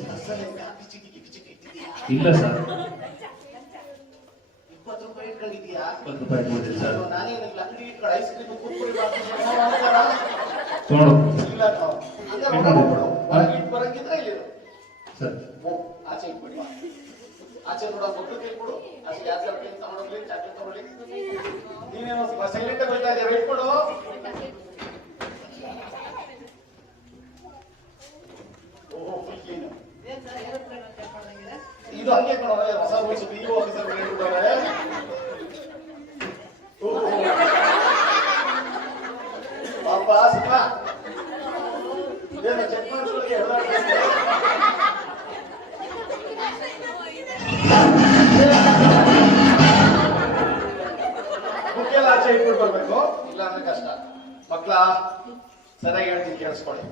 ಇಲ್ಲ ಸರ್. 20 ರೂಪಾಯಿ ಇಟ್ಕೊಂಡಿದ್ಯಾ? 20 ರೂಪಾಯಿ ಇಟ್ಕೊಂಡಿದ್ದೀನಿ ಸರ್. ನಾನೇನಿಲ್ಲ, ಅಂಗಡಿ ಇಟ್ಕೊಂಡು ಐಸ್ ಕ್ರೀಮ್ ಕುರ್ಕುರಿ ತೊಗೊಂಡು ಇಲ್ಲ ಬರಂಗಿದ್ರೆ ಇಲ್ಲಿರು ಸರ್. ಆಚೆ ಇಟ್ಬಿಡಿ. ಆಚೆ ನೋಡೋ ಮಕ್ಕಳು ಕೇಳ್ಬಿಡು, ಆಚೆ ಯಾತ್ರೆ ತಗೊಂಡೋಗ್ಲಿ, ಚಾಕ್ಲೇಟ್ ತಗೊಳ್ಳಿ. ನೀನೇನೋ ಸೈಲೆಂಟ್ ಆಗಿ ಹೋಗ್ತಾ ಇದೆಯಾ? ವೇಟ್ ಕೊಡು. ಇದು ಹಂಗೆ ಕೊಡೋ, ಹೊಸ ರೂಲ್ಸ್ ಬಿಒ ಆಫೀಸರ್ ಹೇಳ್ಬಿಟ್ಟವ್ರೆ. ಪಾಪ ಸಿಕ್ಕ ಇದೇನು ಚೆಕ್ ಮಾಡ್ಕೊಳ್ಳಿ ಮುಖ್ಯ ಆಚೆ ಇಟ್ಬಿಟ್ಟು ಬರ್ಬೇಕು, ಇಲ್ಲ ಅಂದ್ರೆ ಕಷ್ಟ. ಮಕ್ಕಳ ಸರಿಯಾಗಿ ಹೇಳ್ತೀನಿ, ಕೇಳಿಸ್ಕೊಳ್ಳಿ.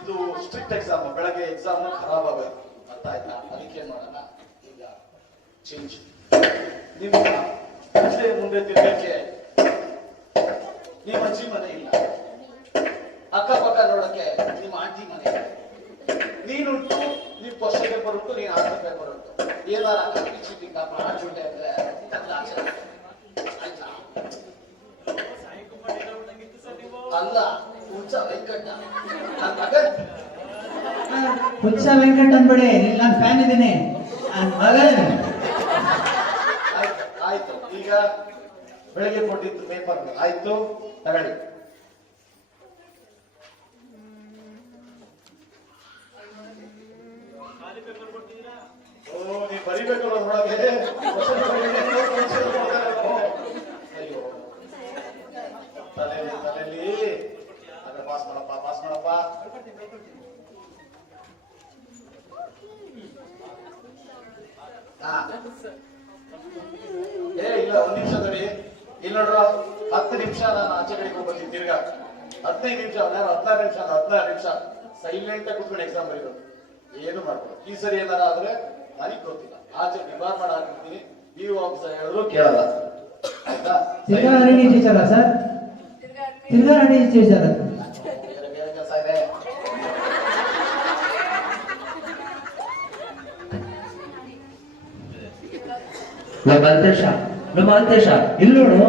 ಇದು ಸ್ಟ್ರಿಕ್ಟ್ ಎಕ್ಸಾಮ್, ಬೆಳಗ್ಗೆ ಎಕ್ಸಾಮ್ ಖರಾಬ್ ಆಗೋದು, ಅರ್ಥ ಆಯ್ತಾ? ಅದಕ್ಕೆ ಮಾಡೋಣ ಈಗ ಚೇಂಜ್. ನಿಮ್ಮ ಮುಂದೆ ತಿರ್ಗಕ್ಕೆ ನಿಮ್ಮ ಅಜ್ಜಿ ಮನೆ ಇಲ್ಲ, ಅಕ್ಕಪಕ್ಕ ನೋಡಕ್ಕೆ ನಿಮ್ಮ ಆಂಟಿ ಮನೆ ಇಲ್ಲ. ನೀನುಂಟು, ನಿಮ್ ಕ್ವಶನ್ ಪೇಪರ್ ಉಂಟು, ನೀನ್ ಆನ್ಸರ್ ಪೇಪರ್ ಉಂಟು. ಏನಾರ ಕಪ್ಪಿ ಚೀಟಿ ಕಾಪ ಆಡ್ಬಿಟ್ಟೆ ಅಂದ್ರೆ ಆಯ್ತಾ? ಅಲ್ಲ, ಹುಚ್ಚ ವೆಂಕಟ ನನ್ನ ಮಗನ್. ಹುಚ್ಚ ವೆಂಕಟ್ ಅಂದ್ಬಿಡಿ, ನಾನು ಫ್ಯಾನ್ ಇದ್ದೀನಿ. ಆಯ್ತು, ಈಗ ಬೆಳಗ್ಗೆ ಕೊಟ್ಟಿದ್ದು ಪೇಪರ್ ಆಯ್ತು, ತಗೊಳ್ಳಿ. ಓ, ನೀವು ಬರಿಬೇಕಲ್ಲ ಒಳಗೆ. ಅಯ್ಯೋ, ತಲೆಯಲ್ಲಿ ಅದ್ರ ಪಾಸ್ ಮಾಡಪ್ಪ, ಪಾಸ್ ಮಾಡಪ್ಪ. ಏ ಇಲ್ಲ, 1 ನಿಮಿಷ ತಡಿ. ಇಲ್ಲ ನೋಡ್ರ, 10 ನಿಮಿಷ ನಾನು ಆಚೆ ಕಡೆಗೆ ಹೋಗ್ಬರ್ತೀನಿ. ತಿರ್ಗಾ 15 ನಿಮಿಷ, 16 ನಿಮಿಷ, 16 ನಿಮಿಷ ಸೈಲೆಂಟ್ ಆಗಿ ಕೂತ್ಕೊಂಡು ಎಕ್ಸಾಮ್ ಬರೀರೋದು, ಏನು ಮಾಡ್ಬೋದು. ಈ ಸರಿ ಏನಾರ ಆದ್ರೆ ನನಗೆ ಗೊತ್ತಿಲ್ಲ, ಆಚೆ ಡಿಬಾರ್ ಮಾಡಿ ಹಾಕಿರ್ತೀನಿ. ನೀವು ಆಫೀಸರ್ ಹೇಳಿದ್ರು ಕೇಳಲ್ಲ, ಆಯ್ತಾ? ತಿರ್ಗಾರಣಿ ಟೀಚರಾ ಸರ್? ತಿರ್ಗಾರಣಿ ಟೀಚರ್ ಬೇರೆ ಕೆಲಸ ಇದೆ. ಮಾಂತೇಶ ಇಲ್ಲಿ ನೋಡು.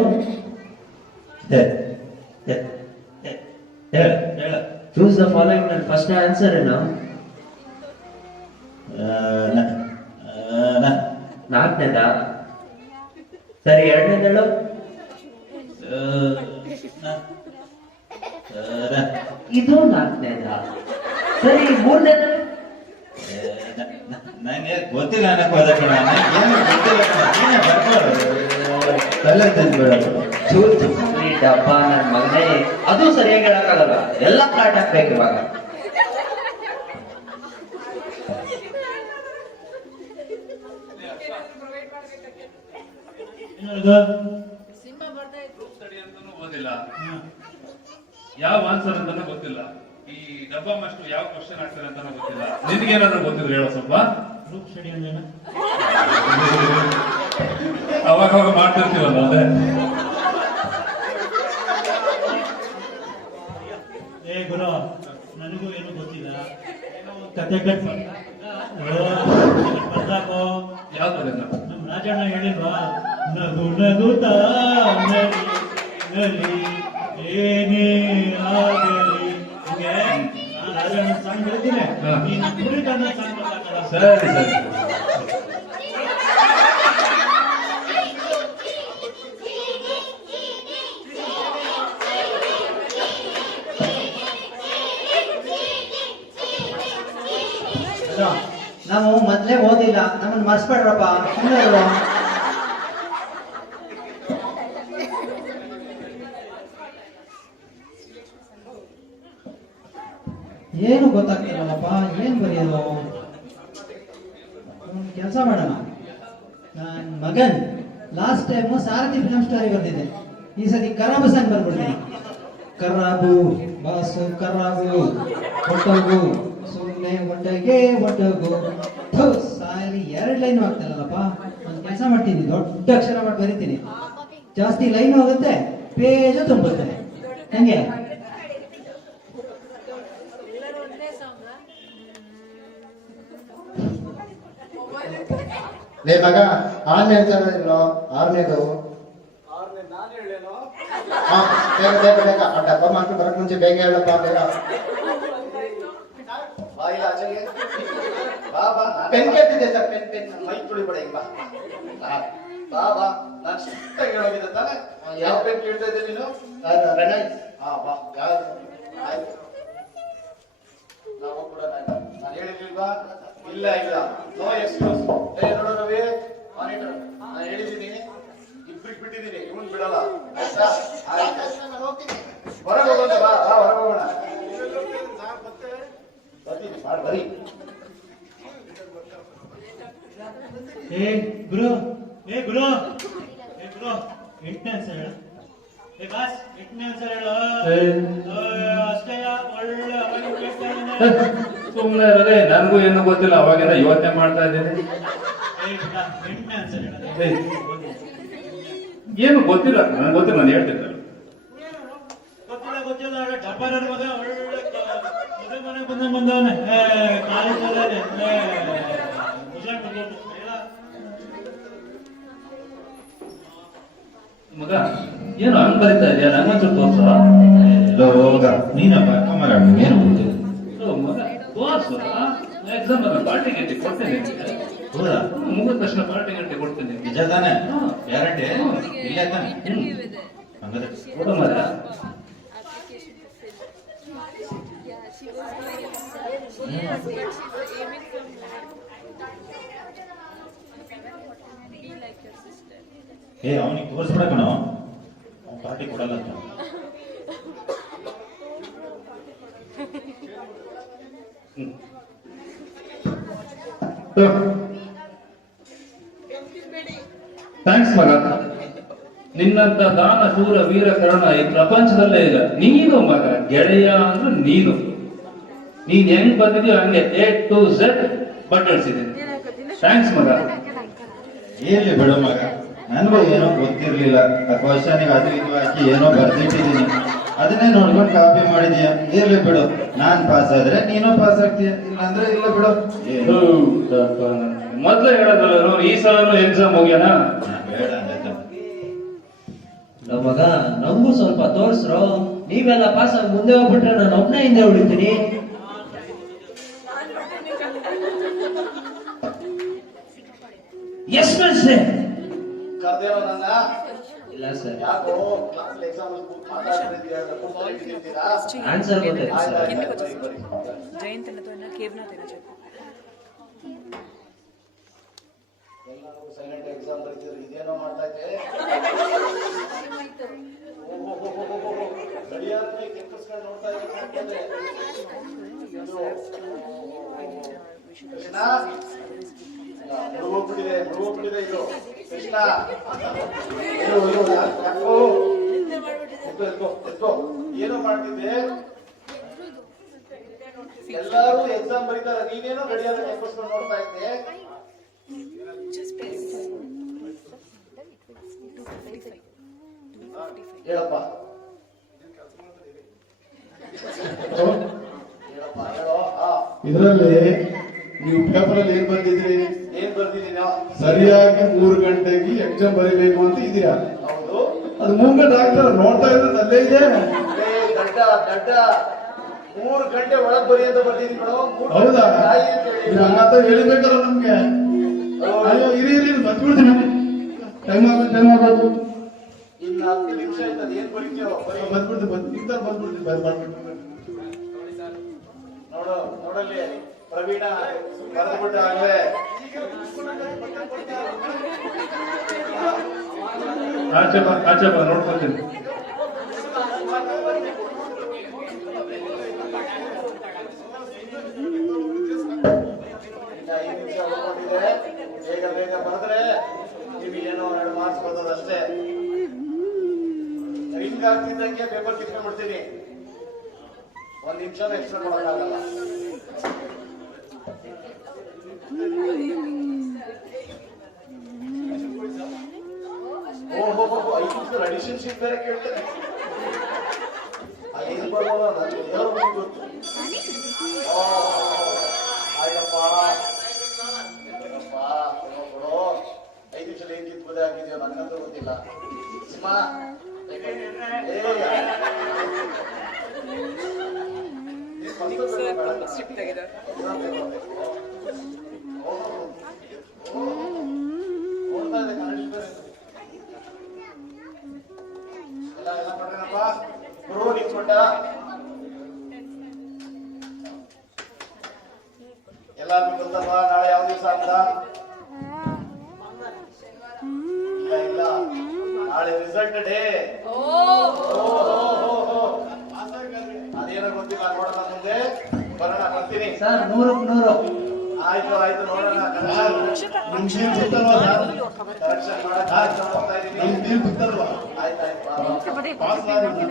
Choose the following. ನನ್ನ ಫಸ್ಟ್ ಆನ್ಸರ್ ಏನು? 4ನೇದಾ? ಸರಿ, 2ನೇದೇಳು. ಇದು 4ನೇದ. ಸರಿ 3ನೇದ. ನನಗೆ ಗೊತ್ತಿಲ್ಲ ಅನ್ನಕ್ ಹೋದ ಕಣ, ಏನು ಗೊತ್ತಿಲ್ಲ ಕಣ, ನೀನೇ ಬರ್ಕೊಳ್ಳು. ತಲೆ ತಂದ್ಬೇಡ. ಈ ಡಬ್ಬ ನನ್ನ ಮಗನೇ, ಅದು ಸರಿಯಾಗಿ ಹೇಳಕ್ಕಾಗಲ್ಲ, ಎಲ್ಲ ಕಾಟ್ ಹಾಕ್ಬೇಕು ಇವಾಗ. ಸಿಂಹ ಬರ್ತಾ ಇತ್ತು. ಸ್ಟಡಿ ಅಂತಾನೂ ಓದಿಲ್ಲ, ಯಾವ ಆನ್ಸರ್ ಅಂತಾನೂ ಗೊತ್ತಿಲ್ಲ, ಈ ಡಬ್ಬ ಮಾಸ್ಟರ್ ಯಾವ ಕ್ವಶನ್ ಆಗ್ತಾರೆ ಅಂತಾನೂ ಗೊತ್ತಿಲ್ಲ. ನಿನ್ಗೇನಾದ್ರೂ ಗೊತ್ತಿದ್ರೆ ಹೇಳೋ ಸ್ವಲ್ಪ. ಗ್ರೂಪ್ ಸ್ಟಡಿ ಅಂದ್ರೆ ಅವಾಗ ಮಾಡ್ತಿರ್ತೀವಲ್ಲ ಅದೇ. ಏ ಗುರು, ನನಗೂ ಏನು ಗೊತ್ತಿಲ್ಲ, ಏನೋ ಒಂದ್ ಕತೆ ಬರ್ದಾಕೋ. ಯಾವ ತರ ನಮ್ ರಾಜಣ್ಣ ಹೇಳಿಲ್ವಾ, ನಗು ನಗುತ್ತಾ ನಲಿ ನಲಿ ಏನೇ ಆಗಲಿ. ಹಿಂಗೆ ನಾನು ರಾಜಣ್ಣ ಸಾಂಗ್ ಹೇಳ್ತೀನಿ, ನೀನು ಕುರಿತನ್ನ ಸಾಂಗ್ ಬರ್ದಾಕಲ್ಲ. ಸರಿ ಸರಿ. ನಾವು ಮೊದ್ಲೇ ಓದಿಲ್ಲ, ನಮ್ಮನ್ನ ಮರ್ಸ್ಬೇಡ್ರಪ್ಪ. ಸುಮ್ಮನೆ ಇರು. ಏನು ಗೊತ್ತಾಗ್ತಿಲ್ಲಪ್ಪ, ಏನ್ ಬರೆಯೋದು? ಒಂದು ಕೆಲಸ ಮಾಡೋಣ, ನನ್ನ ಮಗನ್ ಲಾಸ್ಟ್ ಟೈಮ್ ಸಾರಥಿ ಫಿಲಂ ಸ್ಟೋರಿ ಬರ್ದಿದೆ, ಈ ಸತಿ ಕರಾಬು ಸಾಂಗ್ ಬರ್ಬಿಡ್ತೀನಿ. ಕರಾಬು ಬಾಸು ಕರಾಬು ಒಟ್ಟೋಗು ಸುಮ್ಮನೆ ಒಟ್ಟಗೆ ಒಟ್ಟೋಗು. ಸಾಲಿ 2 ಲೈನ್ ಆಗ್ತಾರಲ್ಲಪ್ಪ. ಒಂದು ಕೆಲಸ ಮಾಡ್ತೀನಿ, ದೊಡ್ಡ ಅಕ್ಷರ ಮಾಡಿ ಬರೀತೀನಿ, ಜಾಸ್ತಿ ಲೈನ್ ಹೋಗುತ್ತೆ, ಪೇಜು ತುಂಬುತ್ತೆ. ಹೆಂಗೆ? ಎಲ್ಲರೂ ಒಂದೇ ಸಾಂಗ್. ಲೇ ಮಗ, 6ನೇ ಇಲ್ಲೋ, 6ನೇದು. ಬೇಗ ಬೇಗ ಬೇಗ, ಆ ಡಬ್ಬ ಮಾಸ್ಟರ್ ಬರಕ್ ಮುಂಚೆ ಬೇಗ ಹೇಳಪ್ಪ, ಬೇಗ. ಬಾ ಇಲ್ಲ ಆಚೆಗೆ. ಬಾ ಬಾ. ಪೆನ್ ಕೇಳ್ತಿದ್ದೆ ಸರ್, ಪೆನ್ ಪೆನ್. ಮೈ ತುಳಿಬೇಡ ಈಗ ಬಾ. ಬಾ ಬಾ. ನಾನು ಸ್ಟ್ರಿಕ್ಟಾಗಿ ಹೇಳೋಗಿದೆ ತಾನೆ. ಯಾವ ಪೆನ್ ಕೇಳ್ತಾ ಇದ್ದೆ ನೀನು? ರೆನೈಸ್. ಹಾ ಬಾ. ಯಾವ್ದು? ಆಯ್ತು. ನಾವು ಕೂಡ ನಾನು ಹೇಳಿರ್ಲಿಲ್ವಾ? ಇಲ್ಲ ಇಲ್ಲ, ನೋ ಎಕ್ಸ್ಕ್ಯೂಸ್. ನೋಡು ರವಿ, ಮಾನಿಟರ್, ನಾನು ಹೇಳಿದ್ದೀನಿ, ಇಬ್ರಿಗೆ ಬಿಟ್ಟಿದ್ದೀನಿ, ಇವನ್ ಬಿಡಲ್ಲ. ಆಯ್ತಾ? ಆಯ್ತು. ಹೊರಗೆ ಹೋಗೋಣ, ಬಾ ಬಾ, ಹೊರಗೆ ಹೋಗೋಣ. ಬರ್ತೀನಿ, ಮಾಡಿ ಬರೀ. ಏ ಗುರು, ಏ ಗುರು, ಏ ಗುರು, 8ನೇ ಆನ್ಸರ್ ಹೇಳು. ಏ ಬಾಸ್, 8ನೇ ಆನ್ಸರ್ ಹೇಳು. ಅಷ್ಟೇ, ಒಳ್ಳೆ ಅವಾಗ ಕೇಳ್ತಾ ಇದ್ದೀನಿ. ಸುಮ್ಮನೆ ಇರೋದೇ, ನನಗೂ ಏನು ಗೊತ್ತಿಲ್ಲ, ಅವಾಗಿಂದ ಯೋಚನೆ ಮಾಡ್ತಾ ಇದ್ದೀನಿ. ಏ ಬಿಡ, 8ನೇ ಆನ್ಸರ್ ಹೇಳು. ಏನು ಗೊತ್ತಿಲ್ಲ, ನನಗೆ ಗೊತ್ತಿಲ್ಲ, ನಾನು ಹೇಳ್ತಿದ್ದೆ. ಗೊತ್ತಿಲ್ಲ ಗೊತ್ತಿಲ್ಲ, ಡಬ್ಬರ ಮಗ ಒಳ್ಳೆ ಮನೆ ಬಂದವನೆ ಕಾಲೇಜಲ್ಲಿ ಮಗ ಏನು ಹಂಗ್ ಬರೀತಾ ಇದೆಯಾ? ನಂಗೊಂಚೂರು ತೋರ್ಸ. ಹೋಗ ನೀನಪ್ಪ ಕಮರ, ಏನು ಗೊತ್ತಿಲ್ಲ. ಮಗ ತೋರ್ಸು, ಎಕ್ಸಾಮ್ ಅಲ್ಲ, ಪಾರ್ಟಿ ಗಂಟೆ ಕೊಡ್ತೇನೆ. ಹೌದಾ? ಮುಗಿದ ತಕ್ಷಣ ಪಾರ್ಟಿ ಗಂಟೆ ಕೊಡ್ತೇನೆ. ನಿಜ ತಾನೆ? ಗ್ಯಾರಂಟಿ? ಇಲ್ಲೇ ತಾನೆ? ಹಂಗಾದ್ರೆ ಕೊಡ ಮರ. ಏ ಅವನಿಗೆ ತೋರಿಸ್ಬಿಡ ಕಣೋ, ಅವ್ನು ಪಾರ್ಟಿ ಕೊಡಲ್ಲ ಅಂತ. ಥ್ಯಾಂಕ್ಸ್ ಮಗ, ನಿನ್ನಂತ ದಾನ ಶೂರ ವೀರ ಕರ್ಣ ಈ ಪ್ರಪಂಚದಲ್ಲೇ ಇಲ್ಲ. ನೀನು ಮಗ, ಗೆಳೆಯ ಅಂದ್ರೆ ನೀನು ಹೆಂಗ್ ಬಂದಿದ್ಯೋ ಹಂಗೆ A to Z ಬಟ್ಟಳಿಸಿದ್ದೀನಿ. ಥ್ಯಾಂಕ್ಸ್ ಮಗ. ಎಲ್ಲಿ ಬಿಡು ಮಗ, ನನಗೂ ಏನೋ ಗೊತ್ತಿರ್ಲಿಲ್ಲ. ಕ್ವಶನಿಗೆ ಅದು ಇದು ಹಾಕಿ ಏನೋ ಬರ್ದಿಟ್ಟಿದ್ದೀನಿ, ಅದನ್ನೇ ನೋಡ್ಕೊಂಡು ಕಾಪಿ ಮಾಡಿದೀಯ. ಇರ್ಲಿ ಬಿಡು, ನಾನ್ ಪಾಸ್ ಆದ್ರೆ ನೀನು ಪಾಸ್ ಆಗ್ತೀಯ, ಇಲ್ಲಾಂದ್ರೆ ಇಲ್ಲ ಬಿಡು. ಏನು ಮೊದ್ಲೇ ಹೇಳೋದಲ್ಲ, ಈ ಸಲನು ಎಕ್ಸಾಮ್ ಹೋಗ್ಯಾನ. ಬೇಡ ಅಂದ್ರೆ ನಮ್ಮ ಮಗ, ನಮಗೂ ಸ್ವಲ್ಪ ತೋರ್ಸ್ರು. ನೀವೆಲ್ಲ ಪಾಸ್ ಆಗಿ ಮುಂದೆ ಹೋಗ್ಬಿಟ್ರೆ ನಾನು ಒಬ್ಬನೇ ಹಿಂದೆ ಉಳಿತೀನಿ. ಎಸ್ ಮಿಸ್ಟರ್ ಕರ್ದೇನೋ ನನ್ನ? ಇಲ್ಲ ಸರ್. ಯಾಕೋ ಕ್ಲಾಸ್ ಎಕ್ಸಾಮ್ ಮಾತಾಡ್ತಿದ್ದೀರಾ? ಆನ್ಸರ್ ಗೊತ್ತಾಯ್ತು ಸರ್. जयंत ने तो ना केवना देना चाहिए ಎಲ್ಲರೂ ಸೈಲೆಂಟ್ ಎಕ್ಸಾಮ್ ಬರೀತಿದ್ರು, ಇದೇನೋ ಮಾಡ್ತಾ ಇದ್ದೆ. ಗಡಿಯಾರನ್ನೇ ಕೆಂಪಿಸ್ಕೊಂಡು ನೋಡ್ತಾ ಇದ್ದೆ. ಕೃಷ್ಣ ಮುಳುಗೋಗ್ಬಿಟ್ಟಿದೆ ಇದು. ಕೃಷ್ಣ ಯಾಕೋ ಎತ್ಕೋ ಏನೋ ಮಾಡ್ತಿದ್ದೆ. ಎಲ್ಲರೂ ಎಕ್ಸಾಮ್ ಬರೀತಾರೆ, ನೀನೇನೋ ಗಡಿಯಾರ ಕೆಂಪಿಸ್ಕೊಂಡು ನೋಡ್ತಾ ಇದ್ದೆ. ಹೇಳಪ್ಪ ಹೇಳೋ. ಇದರಲ್ಲಿ ನೀವು ಪೇಪರ್ ಅಲ್ಲಿ ಏನ್ ಬಂದಿದ್ರಿ? ಏನ್ ಬರ್ತಿದ್ದೀನೋ? ಸರಿಯಾಗಿ 3 ಗಂಟೆಗೆ ಎಕ್ಸಾಮ್ ಬರೀಬೇಕು ಅಂತ ಇದೆಯಾ? ಹೌದು. ಅದು ಮೂವ್ಮೆಂಟ್ ಆಗ್ತಾರೆ, ನೋಡ್ತಾ ಇದ್ರೆ ಅಲ್ಲೇ ಇದೆ. ಗಡ್ಡ 3 ಗಂಟೆ ಒಳಗ್ ಬರಿ ಅಂತ ಬರ್ತಿದ್ದೀನಿ ನೋಡು. ಹೌದಾ? ಹಂಗಂತ ಹೇಳ್ಬೇಕಲ್ಲ ನಮ್ಗೆ. ಅಯ್ಯೋ ಇರಿ ಬಂದ್ಬಿಡ್ತೀನಿ. ಟೈಮ್ ಆಗೋದು. ಇನ್ನು 10 ನಿಮಿಷ ಆಯ್ತದ. ಏನ್ ಬರೀತೀವೋ ಬಂದ್ಬಿಡ್ತೀನಿ. ನೋಡಲ್ಲಿ ಪ್ರವೀಣ ಬರೆದ್ಬಿಟ್ಟ ಆಗ್ಲೇ. ಆಚೆ ಬಾ ನೋಡ್ಕೊತೀನಿ. ಇನ್ನ 5 ನಿಮಿಷ ಉಳ್ಕೊಂಡಿದೆ. ಬೇಗ ಬರೆದ್ರೆ ನಿಮಗೇನೋ 2 ಮಾರ್ಕ್ಸ್ ಬರ್ತದಷ್ಟೇ. ರಿಂಗ್ ಆಗ್ತಿದ್ದಂಗೆ ಪೇಪರ್ ಕಿತ್ಕೊಂಡ್ಬಿಡ್ತೀನಿ. 1 ನಿಮಿಷ ಎಕ್ಸ್ಟ್ರಾ ಕೊಡೋಕ್ಕಾಗಲ್ಲ. ಓಹೋ 5 ನಿಮಿಷ ಅಡಿಷನ್ ಶೀಟ್ ಬೇರೆ ಕೇಳ್ತೇನೆ. ಅದೇನು ಬರ್ಬೋದು ನನಗೆ ಏನೋ ಗೊತ್ತು. ಆಯ್ತಪ್ಪ ಕೊಡೋ. 5 ನಿಮಿಷ ಏನ್ ಕಿತ್ಬೋದೇ ಆಗಿದೆಯೋ ನನಗಂತೂ ಗೊತ್ತಿಲ್ಲ. ಸುಮಾ ನೋಡ್ತಾ ಇದೆ ಕನ್ನಡ ಎಲ್ಲ ಮಾಡ್ರೇನಪ್ಪ. ಗುರು ನಿಂತ್ಕೊಂಡ ಎಲ್ಲಾರ್ಗು ಗೊತ್ತಪ್ಪ ನಾಳೆ ಯಾವ ದಿವಸ ಅಂತ? ಇಲ್ಲ ನಾಳೆ ರಿಸಲ್ಟ್ ಡೇ. ಅದೇನೋ ಗೊತ್ತಿಲ್ಲ, ನೋಡೋಣ ಮುಂದೆ ಬರೋಣ. ಬರ್ತೀನಿ ಸರ್ 100 ಆಯ್ತು ನೋಡೋಣ. ನಮ್ಗೆ ಗೊತ್ತಲ್ವಾ ಸರ್? ಕರೆಕ್ಷನ್ ಮಾಡಕ್ ಹೋಗ್ತಾ ಇದೀನಿ. ನಮ್ಗೆ ಗೊತ್ತಲ್ವಾ? ಆಯ್ತು ಪಾಸ್ ಆಗಿ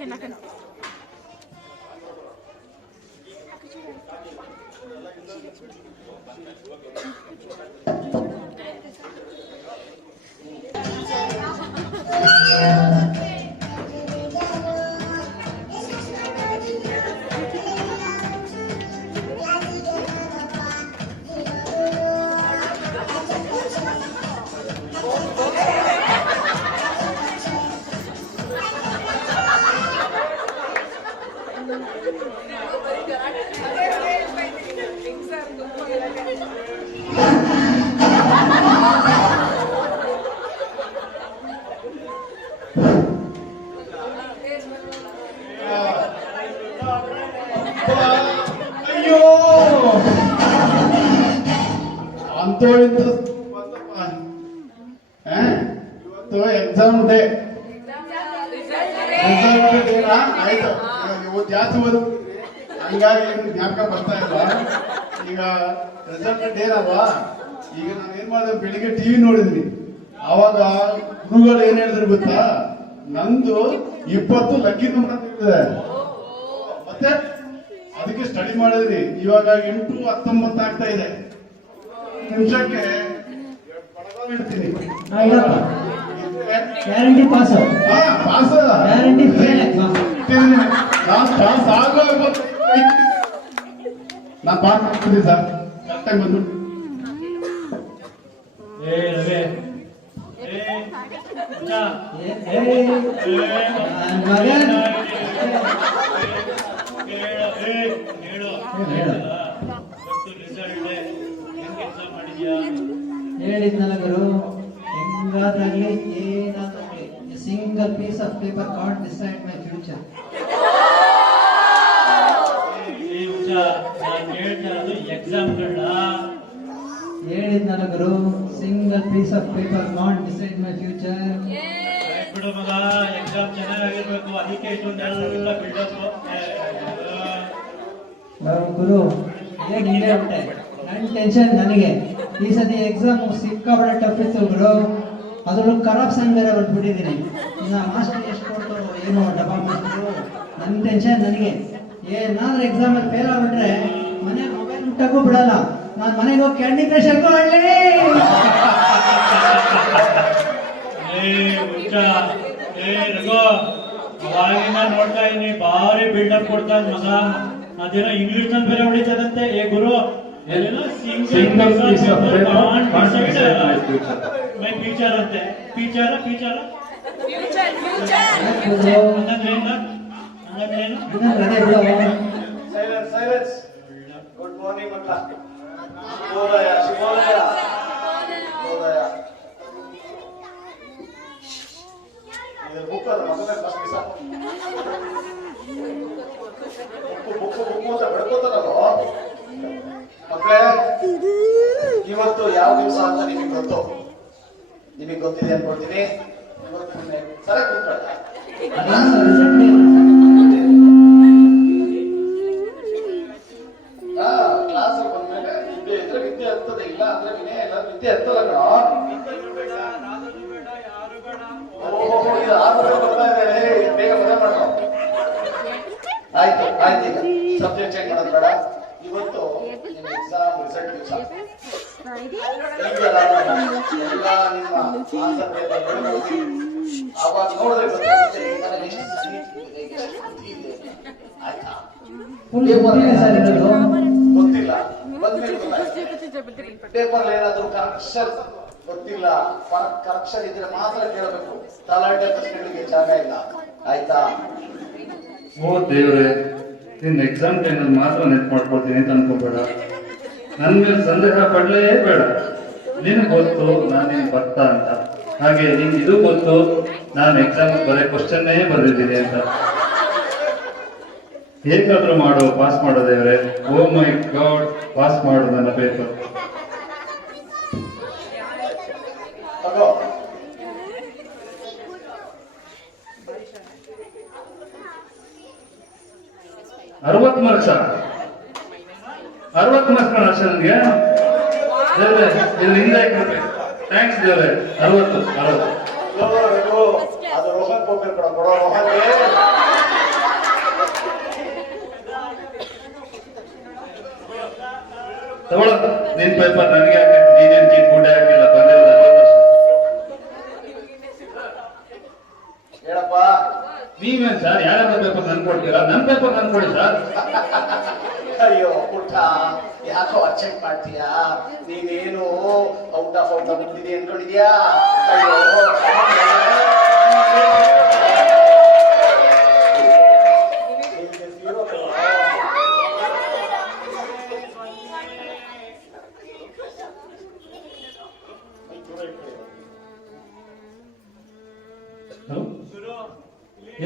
नाके ಅಯ್ಯೋ ಅಂತೂ ಇಂತೂ ಇವತ್ತು ಎಕ್ಸಾಮ್ ಡೇ. ಆಯ್ತು, ಇವತ್ತು ಜಾಸ್ತಿ ಓದು, ಹಂಗಾಗಿ ಜ್ಞಾಪಕ ಬರ್ತಾ ಇಲ್ಲ. ಈಗ ರಿಸಲ್ಟ್ ಡೇ ಅಲ್ವಾ, ಈಗ ನಾನು ಏನ್ ಮಾಡಿದೆ, ಬೆಳಿಗ್ಗೆ ಟಿವಿ ನೋಡಿದ್ವಿ. ಅವಾಗ ಗುರುಗಳು ಏನ್ ಹೇಳಿದ್ರು ಗೊತ್ತಾ, ನಂದು 20 ಲಕ್ಕಿ ನಂಬರ್ ಅಂತ ಹೇಳಿದೆ. ಮತ್ತೆ ಅದಕ್ಕೆ ಸ್ಟಡಿ ಮಾಡಿದ್ರಿ. ಇವಾಗ 8:19 ಆಗ್ತಾ ಇದೆ. ನಿಮಿಷಕ್ಕೆ ಇಡ್ತೀನಿ. Guarantee pass. Pass guarantee fail. Pass ಆಗೋ ನಾನು ಪಾಸ್ ಮಾಡ್ತೀನಿ ಸರ್. ಕರೆಕ್ಟಾಗಿ ಬಂದ್ಬಿಟ್ಟು ಮಗನ್ ಹೇಳು ಹೇಳು. ಗೊತ್ತು ರಿಸಲ್ಟ್ ಹೆಂಗ್ ಎಕ್ಸಾಮ್ ಮಾಡಿದ್ಯಾ? ಹೇಳಿದ್ನಲ್ಲ ಗುರು, ಹೆಂಗಾದ್ರಾಗ್ಲಿ ಏನಾದ್ರಾಗ್ಲಿ single piece of paper can't decide my future. ಈ ಹುಚ್ಚ, ನಾನು ಹೇಳ್ತಾ ಇರೋದು ಎಕ್ಸಾಮ್ಗಳನ್ನ. ಹೇಳಿದ್ನಲ್ಲ ಗುರು, single piece of paper can't decide my future. ಬಿಡು ಮಗ, ಎಕ್ಸಾಮ್ ಚೆನ್ನಾಗಿರ್ಬೇಕು, ಅದಕ್ಕೆ ಇಷ್ಟೊಂದೆಲ್ಲ ಬಿಲ್ಡಪ್. ಗುರು ಏನ್ ಹಿಂಗೆ ಉಂಟೆ, ನನ್ನ ಟೆನ್ಷನ್ ನನಗೆ. ಈ ಸತಿ ಎಕ್ಸಾಮ್ ಸಿಕ್ಕಾಪಟ್ಟೆ ಟಫ್ ಇತ್ತು ಗುರು, ಅದ್ರಲ್ಲೂ ಕರಪ್ಷನ್ ಬೇರೆ ಹೊರಟ್ಬಿಟ್ಟಿದ್ದೀನಿ. ಇನ್ನು ಮಾಸ್ಟರ್ ಎಷ್ಟು ಕೊಡ್ತಾರೋ ಏನೋ ಡಬ್ಬಾ ಮಾಸ್ಟರು. ನನ್ನ ಟೆನ್ಷನ್ ನನಗೆ. ಏನಾದ್ರೂ ಎಕ್ಸಾಮಲ್ಲಿ ಫೇಲ್ ಆಗ್ಬಿಟ್ರೆ ಮನೆ ಮೊಬೈಲ್ ಮುಟ್ಟಕ್ಕೂ ಬಿಡಲ್ಲ. ನಾನು ಮನೆಗೆ ಹೋಗಿ ಕ್ಯಾಂಡಿ ಕ್ರಶ್ ಆಡ್ಲಿ. ಹುಚ್ಚ, ರಘು, ಅವಾಗಿಂದ ನೋಡ್ತಾ ಇದೀನಿ, ಭಾರಿ ಬಿಲ್ಡಪ್ ಕೊಡ್ತಾ ಇದ್ ಮಗ. ಅದೇನೋ ಇಂಗ್ಲಿಷ್ ನಲ್ಲಿ ಬೇರೆ ಹೊಡಿತದಂತೆ. ಗುರು, Single piece of paper can't decide my future. My future ಅಂತೆ. ಫ್ಯೂಚರ್ ಫ್ಯೂಚರ್ ಹಂಗಂದ್ರೇನು? ಅದೇ ಬಿಡು. Silence silence. ಗುಡ್ ಮಾರ್ನಿಂಗ್ ಮಕ್ಕಳ. ಶುಭೋದಯ ಶುಭೋದಯ ಶುಭೋದಯ. ಇದು ಬುಕ್ ಅದ ಮಕ್ಕಳ ಫಸ್ಟ್ ದಿವಸ ಬುಕ್ಕು ಅಂತ ಬೆಳ್ಕೋತಾರಲ್ಲ ಮಕ್ಕಳೇ. ಇವತ್ತು ಯಾವ ದಿವಸ ಅಂತ ನಿಮಗೆ ಗೊತ್ತು? ನಿಮಗೆ ಗೊತ್ತಿದೆ ಅನ್ಕೊಳ್ತೀನಿ. ಇವತ್ತು ಸರಿ ಕೂತ್ಕೊಳ್ಳ. ಕ್ಲಾಸ್ ಬಂದ್ಮೇಲೆ ವಿದ್ಯೆ ಇದ್ರೆ ವಿದ್ಯೆ ಹತ್ತದ, ಇಲ್ಲ ಅಂದ್ರೆ ವಿನಯ ಇಲ್ಲ, ವಿದ್ಯೆ ಹತ್ತಲ್ಲ ಕಣ. ಓಹೋ, ಇದು 6 ಗಂಟೆ ಬರ್ತಾ ಇದೆ, ಬೇಗ ಮದುವೆ ಮಾಡೋ. ಆಯ್ತು ಆಯ್ತು, ಈಗ ಸಬ್ಜೆಕ್ಟ್ ಚೇಂಜ್ ಮಾಡೋದು ಬೇಡ. ಇವತ್ತು ನಿಮ್ಮ ಎಕ್ಸಾಮ್ ರಿಸಲ್ಟ್ ದಿವಸ. ಎಲ್ಲ ನಿಮ್ಮ ಆನ್ಸರ್ ಪೇಪರ್ಗಳು ಅವಾಗ ನೋಡಿದ್ರೆ ಗೊತ್ತಾಗುತ್ತೆ ನನಗೆ ಎಷ್ಟು ಬುದ್ಧಿ ಇದೆ. ಆಯ್ತಾ? ಗೊತ್ತಿಲ್ಲ, ಬಂದ್ಮೇಲೆ ಪೇಪರ್ ಏನಾದ್ರು ಕರೆಕ್ಷನ್ ಗೊತ್ತಿಲ್ಲ, ಕರೆಕ್ಷನ್ ಇದ್ರೆ ಮಾತ್ರ ಕೇಳಬೇಕು. ತಲಾಟೆ ಪ್ರಶ್ನೆಗಳಿಗೆ ಜಾಗ ಇಲ್ಲ. ಆಯ್ತಾ? ಓ ದೇವ್ರೆ, ನಿನ್ನ ಎಕ್ಸಾಮ್ ಟೈಮಲ್ಲಿ ಮಾತ್ರ ನೆಟ್ ಮಾಡ್ಕೊಳ್ತೀನಿ ಅಂತ ಅನ್ಕೋಬೇಡ. ನನ್ನ ಮೇಲೆ ಸಂದೇಹ ಪಡ್ಲೇ ಬೇಡ. ನಿನಗೆ ಗೊತ್ತು ನಾನೇನು ಬರ್ತಾ ಅಂತ, ಹಾಗೆ ನಿಂಗೆ ಇದು ಗೊತ್ತು ನಾನು ಎಕ್ಸಾಮ್ ಬರೀ ಕ್ವಶನ್ನೇ ಬರೆದಿದ್ದೀನಿ ಅಂತ. ಹೇಗಾದ್ರೂ ಮಾಡು, ಪಾಸ್ ಮಾಡೋ ದೇವ್ರೆ. ಓ ಮೈ ಗಾಡ್, ಪಾಸ್ ಮಾಡು ನನ್ನ ಪೇಪರ್. ತಗೋ. 60 ಮಾರ್ಕ್ಸ್ 60 ಮಾರ್ಕ್ಸ್ ಅಷ್ಟೇ ನನಗೆ. ದೇವ್ರೆ, ಇಲ್ಲಿ ಹಿಂದೆ ಹಾಕ್ಬಿಡ್ಬೇಕು. ಥ್ಯಾಂಕ್ಸ್ ದೇವ್ರೆ. 60 ಅದು ರೋಹನ್ ಪೋಪರ್ ಕೊಡೋ ರೋಹನ್ಗೆ. ತಗೊಳ ನಿನ್ ಪೇಪರ್ ನನಗೆ ಹಾಕಿ, ನೀನೇನ್ ಚೀಟ್ ಗುಡ್ಡೆ ಹಾಕಿಲ್ಲ, ಬಂದಿರೋದು 60. ಹೇಳಪ್ಪ. ನೀವೇನ್ ಸರ್ ಯಾರ್ಯಾರ ಪೇಪರ್ ನನ್ ಕೊಡ್ತೀರಾ? ನನ್ ಪೇಪರ್ ನನ್ ಕೊಡಿ ಸರ್. ಅಯ್ಯೋ ಪುಟ್ಟ, ಯಾಕೋ ಅರ್ಚೆಂಟ್ ಮಾಡ್ತೀಯಾ? ನೀನೇನು ಔಟ್ ಆಫ್ ಮುಗ್ದಿದೆ ಅನ್ಕೊಂಡಿದ್ಯಾ? ಅಯ್ಯೋ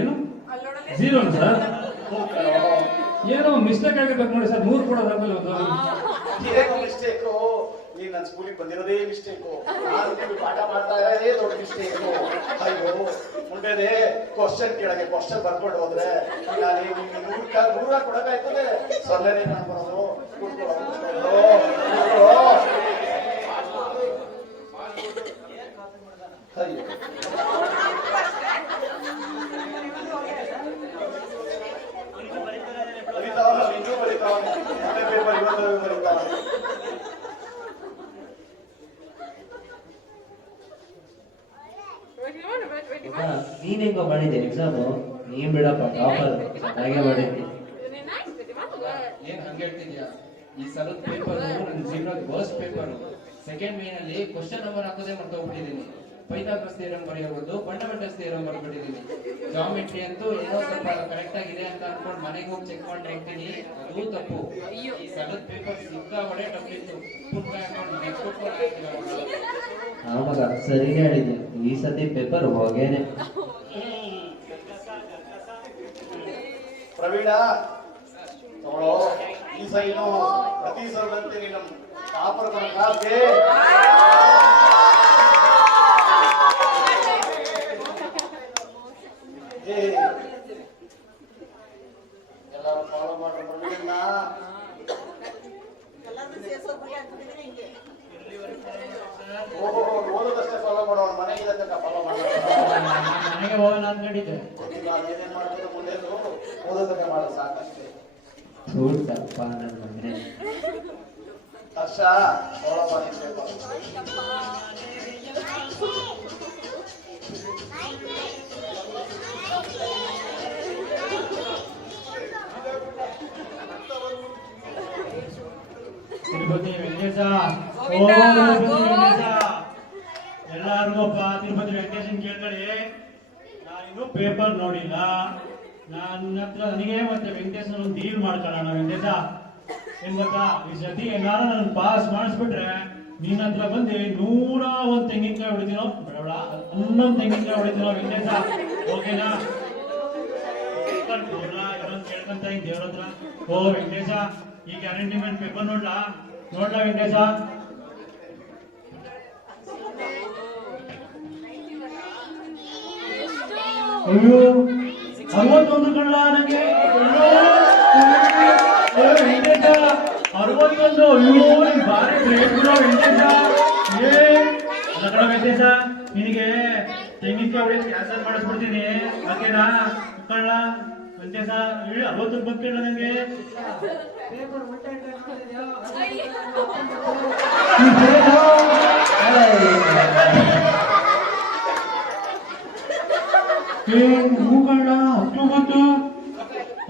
ಏನು 0 ಸರ್? ಏನೋ ಮಿಸ್ಟೇಕ್ ಆಗಿರ್ಬೇಕು ನೋಡಿ ಸರ್. 100 ಕೊಡೋದಾಗಲ್ಲ ಒಂದು. ಏನು ಮಿಸ್ಟೇಕು? ನೀನ್ ನನ್ನ ಸ್ಕೂಲಿಗೆ ಬಂದಿರೋದೇ ಮಿಸ್ಟೇಕು. ನಾನು ಪಾಠ ಮಾಡ್ತಾ ಇರೋದೇ ದೊಡ್ಡ ಮಿಸ್ಟೇಕು. ಅಯ್ಯೋ ಮುಂದೆ ಕ್ವಶನ್ ಕೆಳಗೆ ಕ್ವಶನ್ ಬರ್ಕೊಂಡು ಹೋದ್ರೆ ನಾನು 100 ಕೊಡಕಾಯ್ತದೆ. ಸೊನ್ನೆನೇ ನಾನು ಬರೋದು. ಅಯ್ಯೋ ನೀನ್ ಹೆಂಗೋ ಮಾಡಿದ್ದೆ ಎಕ್ಸಾಮು? ನೀನ್ ಬಿಡಪ್ಪ, ಟಾಪರ್ ಚೆನ್ನಾಗೇ ಮಾಡಿದ್ದೆ. ಏನ್ ಹಂಗೆ ಹೇಳ್ತಿದ್ಯಾ? ಈ ಸಲದ ಪೇಪರ್ ನನ್ನ ಜೀವನದ ವರ್ಸ್ಟ್ ಪೇಪರ್. ಸೆಕೆಂಡ್ ಮೇನಲ್ಲಿ ಕ್ವಶನ್ ನಂಬರ್ ಹಾಕೋದೇ ಮರ್ತೋಗ್ಬಿಟ್ಟಿದ್ದೀನಿ. ಪೈಥಾಗರಸ್ ಥಿಯರಂ ಬರೆಯಬಹುದು, ಫಂಡಮೆಂಟಲ್ಸ್ ಥಿಯರಂ ಬರ್ಬಿಟ್ಟಿದ್ದೀನಿ. ಜಾಮೆಟ್ರಿ ಅಂತೂ ಏನೋ ಸ್ವಲ್ಪ ಕರೆಕ್ಟ್ ಆಗಿದೆ ಅಂತ ಅನ್ಕೊಂಡು ಮನೆಗೆ ಹೋಗಿ ಚೆಕ್ ಮಾಡಿ ನೋಡ್ತೀನಿ, ಅದು ತಪ್ಪು. ಈ ಸಲದ ಪೇಪರ್ ಸಿಕ್ಕಾಪಟ್ಟೆ ಟಫ್ ಇತ್ತು. ಹಾ ಮಗ, ಸರಿನೇ ಹೇಳಿದ್ಯಾ. ಈ ಸತಿ ಪೇಪರ್ ಹೋಗೇನೆ. ಪ್ರವೀಣ ತಗೊಳ್ಳೋ, ಈ ಸೈನು ಪ್ರತಿ ಸಲದಂತೆ ನೀನು ಟಾಪರ್ ಕ್ಲಾಸ್ಗೆ ಎಲ್ಲರೂ ಫಾಲೋ ಮಾಡ್ರಿ ಪ್ರವೀಣ. ಓದೋದಷ್ಟೇ ಫಾಲೋ ಮಾಡೋಣ, ಮನೆಗೆ ತನಕ ಫಾಲೋ ಮಾಡೋಣ. ಮನೆಗೆ ಹೋಗೋಣ ಅಂದ್ಕೊಂಡಿದ್ದೆ. ಏನೇನ್ ಮಾಡ್ತಿದ್ದ ಮುಂದೆ ಓದೋದಕ್ಕೆ ಮಾಡೋದು ಸಾಕಷ್ಟೇ. ಥೂಟಪ್ಪ ನನ್ನ ಮಗನೇ. ಹರ್ಷ ಫಾಲೋ ಮಾಡಿ. ತಿರುಪತಿ ವೆಂಕಟೇಶ, ಓ ತಿರುಪತಿ ವೆಂಕಟೇಶ, ಎಲ್ಲಾರ್ಗೂಪ್ಪ ತಿರುಪತಿ ವೆಂಕಟೇಶನ್ ಕೇಳ್ಕೊಳ್ಳಿ. ನಾನಿನ್ನೂ ಪೇಪರ್ ನೋಡಿಲ್ಲ. ನನ್ನ ಹತ್ರ ನನಗೆ ಮತ್ತೆ ವೆಂಕಟೇಶನ್ ಒಂದು ಡೀಲ್ ಮಾಡ್ಕೊಳ್ಳೋಣ. ವೆಂಕಟೇಶ ಏನ್ ಗೊತ್ತಾ, ಈ ಸತಿ ಏನಾರು ನನ್ನ ಪಾಸ್ ಮಾಡಿಸ್ಬಿಟ್ರೆ ನಿನ್ನ ಹತ್ರ ಬಂದು 101 ತೆಂಗಿನಕಾಯಿ ಹೊಡಿತೀನೋ, ಬೇಡ 11 ತೆಂಗಿನಕಾಯಿ ಹೊಡಿತೀನೋ ವೆಂಕಟೇಶ, ಓಕೆನಾ? ಕೇಳ್ಕೊಂತ ಹಿಂಗ್ ದೇವ್ರ ಹತ್ರ. ಓ ವೆಂಕಟೇಶ, ಈ ಗ್ಯಾರಂಟಿ ಮೇಲೆ ಪೇಪರ್ ನೋಡ್ಲಾ ವೆಂಕಟೇಶ? ಅಯ್ಯೋ 61 ಕಳ್ಳ ನಂಗೆ. ವೆಂಕಟೇಶ 61. ಅಯ್ಯೋ ನೀನ್ ಭಾರಿ ಗ್ರೇಟ್ ಬಿಡೋ ವೆಂಕಟೇಶ. ಅಲ್ಲ ಕಣ ವೆಂಕಟೇಶ, ನಿನಗೆ ತೆಂಗಿನಕಾಯಿ ಹೊಡೆಯೋದು ಕ್ಯಾನ್ಸಲ್ ಮಾಡಿಸ್ಬಿಡ್ತೀನಿ, ಓಕೆನಾ? ಕಳ್ಳ ವೆಂಕಟೇಶ 60 ಬಂದ್ಕಳ್ಳ ನಂಗೆ. ಮೂಗಣ್ಣ 19.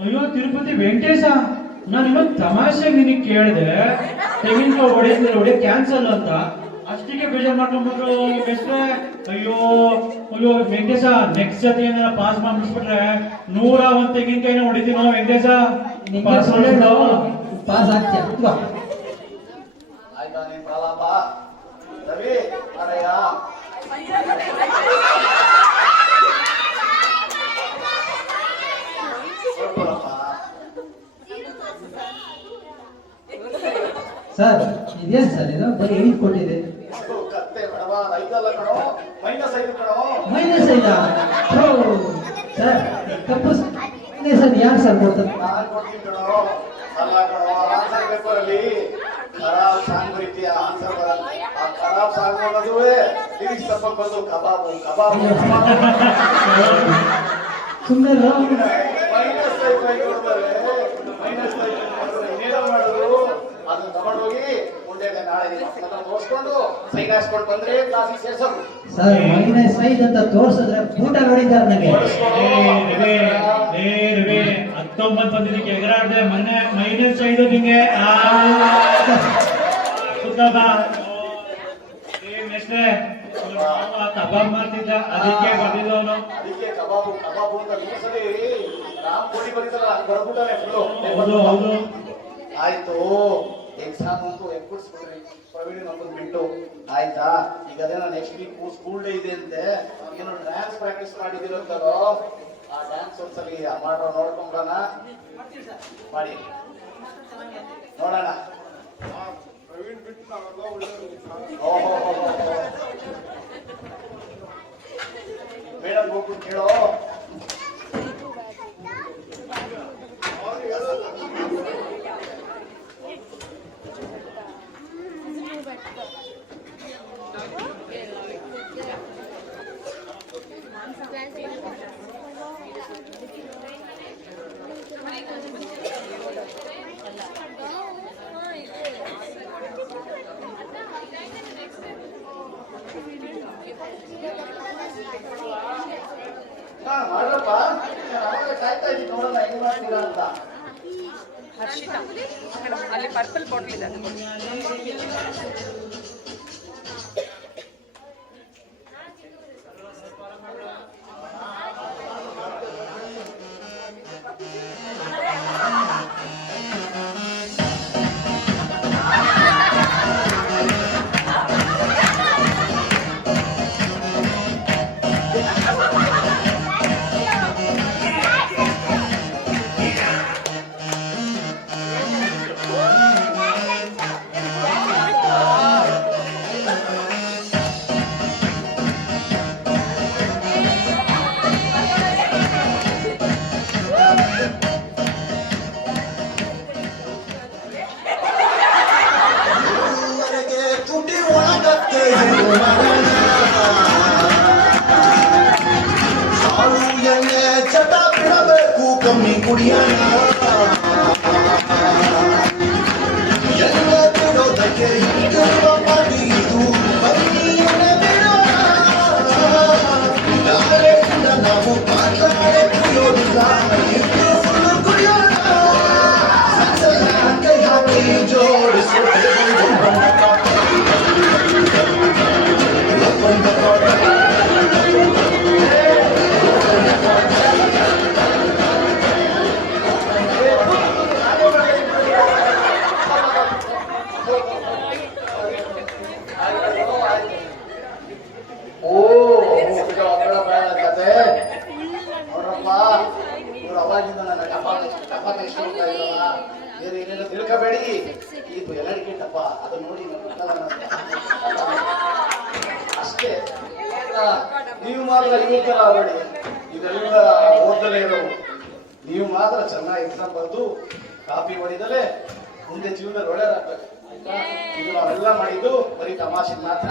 ಅಯ್ಯೋ ತಿರುಪತಿ ವೆಂಕಟೇಶ, ನಾನು ಇವತ್ತು ತಮಾಷೆಗೆ ನಿನಗೆ ಕೇಳಿದೆ ತೆಂಗಿನಕಾಯಿ ಹೊಡೆಯೋದು ಕ್ಯಾನ್ಸಲ್ ಅಂತ, ಅಷ್ಟಿಗೆ ಬೇಜಾರು ಮಾಡ್ಕೊಂಡ್ಬಿಟ್ರು ಬೆಸ್ಟ್ರೆ. ಅಯ್ಯೋ ಅಯ್ಯೋ ವೆಂಕಟೇಶ, ನೆಕ್ಸ್ಟ್ ಸತಿ ಏನಾರ ಪಾಸ್ ಮಾಡ್ಬಿಟ್ರೆ 101 ತೆಂಗಿನಕಾಯಿನ ಹೊಡಿತೀನೋ ವೆಂಕಟೇಶ. ಪಾಸ್ ಆಗ್ತೀಯ? ಆಯ್ತಾ ನೀನ್ ಪ್ರಲಾಪ? ರವಿ ಅರಯ್ಯ ಸರ್ ಇದೇನ್ ಸರ್ ಇದು ಬರೀ 8 ಕೊಟ್ಟಿದೆ. ಕತ್ತೆ ಬಡವ, 5 ಕಣೋ, -5 ಕಣೋ. -5? ಸರ್ ತಪ್ಪು ಸರ್, ಯಾರು ಸರ್ ಕೊಡ್ತಾರೆ? ನಾನ್ ಕೊಡ್ತೀನಿ ಕಣೋ. ಅಲ್ಲ ಕಣೋ, ಆನ್ಸರ್ ಪೇಪರ್ ಅಲ್ಲಿ ಖರಾಬ್ ಸಾಂಗ್ ಬರೀತೀಯ, ಆನ್ಸರ್ ಬರಲ್ಲ. ಆ ಖರಾಬ್ ಸಾಂಗ್ ಅನ್ನೋದುವೇ ಲಿರಿಕ್ಸ್ ತಪ್ಪಕ್ ಬಂದು ಕಬಾಬು ಕಬಾಬು ಸುಮ್ಮನೆ -5 ಕೊಡ್ತಾರೆ. -5 ಇನ್ನೇನೋ ಮಾಡೋದು, ಅದನ್ನ ತಗೊಂಡೋಗಿ ಮುಂದೆ ನಾಳೆ ತೋರಿಸ್ಕೊಂಡು ಸೈನ್ ಹಾಸ್ಕೊಂಡು ಬಂದ್ರೆ ಕ್ಲಾಸಿಗೆ ಸೇರ್ಸೋದು. ಸರ್ -5 ಅಂತ ತೋರ್ಸಿದ್ರೆ ಊಟ ನೋಡಿದ್ದಾರೆ ನನಗೆ. 19 ಬಂದಿದ್ದಕ್ಕೆ ಎಗರಾಡ್ದೆ, ಮೊನ್ನೆ -5 ನಿಂಗೆ. ಕಬಾಬ್ ಮಾಡ್ತಿದ್ದ, ಅದಕ್ಕೆ ಬಂದಿದ್ದವನು. ಅದಕ್ಕೆ ಕಬಾಬು ಕಬಾಬು ಅಂತ ಈ ಸರಿ ರಾಮ್ ಕೋಟಿ ಬರೀತಾರಲ್ಲ, ಅದು ಬರ್ಬಿಟ್ಟಾನೆ ಫುಲ್ಲು. ಹೌದು. ಆಯ್ತು, ಎಕ್ಸಾಮ್ ಅಂತೂ ಎಕ್ಬಿಡ್ಸ್ಬಿಟ್ರಿ ಪ್ರವೀಣ್ ನಮ್ಮದು ಬಿಟ್ಟು. ಆಯ್ತಾ, ಈಗ ಅದೇನೋ ನೆಕ್ಸ್ಟ್ ವೀಕ್ ಸ್ಕೂಲ್ ಡೇ ಇದೆ ಅಂತೆ, ಏನೋ ಡ್ಯಾನ್ಸ್ ಪ್ರಾಕ್ಟೀಸ್ ಮಾಡಿದಿರೋಂಥದ್ದು. ಆ ಡ್ಯಾನ್ಸ್ ಒಂದ್ಸಲಿ ಮಾಡೋ ನೋಡ್ಕೊಂಡ್ಬರೋಣ, ಮಾಡಿ ನೋಡೋಣ. ಓಹೋ ಮೇಡಮ್ ಹೋಗ್ಬಿಟ್ಟು ಕೇಳೋ. ಮಾಡ್ರಪ್ಪ, ಅವಾಗ ಕಾಯ್ತಾ ಇದ್ದೀನಿ ನೋಡೋಣ ಹೆಂಗ್ ಮಾಡ್ತೀರಾ ಅಂತ. ಹರ್ಷಿತಾ ಅಲ್ಲಿ ಪರ್ಪಲ್ ಬಾಟಲ್ ಇದೆ ಅದು ಕೊಡಿ. ಮತ್ತೆ ಏನು ಮಾಡೋಣ? ಹಾಲು ಎಣ್ಣೆ ಚಟ ಬಿಡಬೇಕು, ಕಮ್ಮಿ ಕುಡಿಯೋಣ. ಎಲ್ಲ ಬಿಡೋದಕ್ಕೆ ಇಟ್ಟಿರುವ ಪಾಟಿ ಇದು, ಬನ್ನಿ ಎಣ್ಣೆ ಬಿಡೋಣ. ನಾಳೆಯಿಂದ ನಾವು ಮಾತಾಡೆ ಕುಡಿಯೋದಿಲ್ಲ, ಇಟ್ಟು ಫುಲ್ಲು ಕುಡಿಯೋಣ. ಸಣ್ಣ ಕೈ ಹಾಕಿ ಜೋಡಿಸು ಕತೆ ನೋಡ್ರಪ್ಪ, ಇವ್ರು ಅವಾಗಿಂದ ನನ್ನ ಟಪಾಟ ಇಷ್ಟ ಹೋಗ್ತಾ ಇದ್ರಲ್ಲ, ಬೇರೆ ಏನೇನೋ ತಿಳ್ಕೋಬೇಡಿ. ಇದು ಎಲ್ಲರಿಗೆ ಟಪ್ಪ, ಅದು ನೋಡಿ ಅಷ್ಟೇ. ನೀವು ಮಾತ್ರ ಯುವಕರ ಆಗಬೇಡಿ, ಇದೆಲ್ಲ ಓದಲೇ ಇರೋವು. ನೀವು ಮಾತ್ರ ಚೆನ್ನಾಗಿ ಎಕ್ಸಾಮ್ ಬರೆದು ಕಾಪಿ ಹೊಡಿದಲೇ ಮುಂದೆ ಜೀವನದಲ್ಲಿ ಒಳ್ಳೆಯದಾಗ್ಬೇಕು. ಆಯ್ತಾ? ಇದು ನಾವೆಲ್ಲ ಮಾಡಿದ್ದು ಬರೀ ತಮಾಷೆ ಮಾತ್ರ.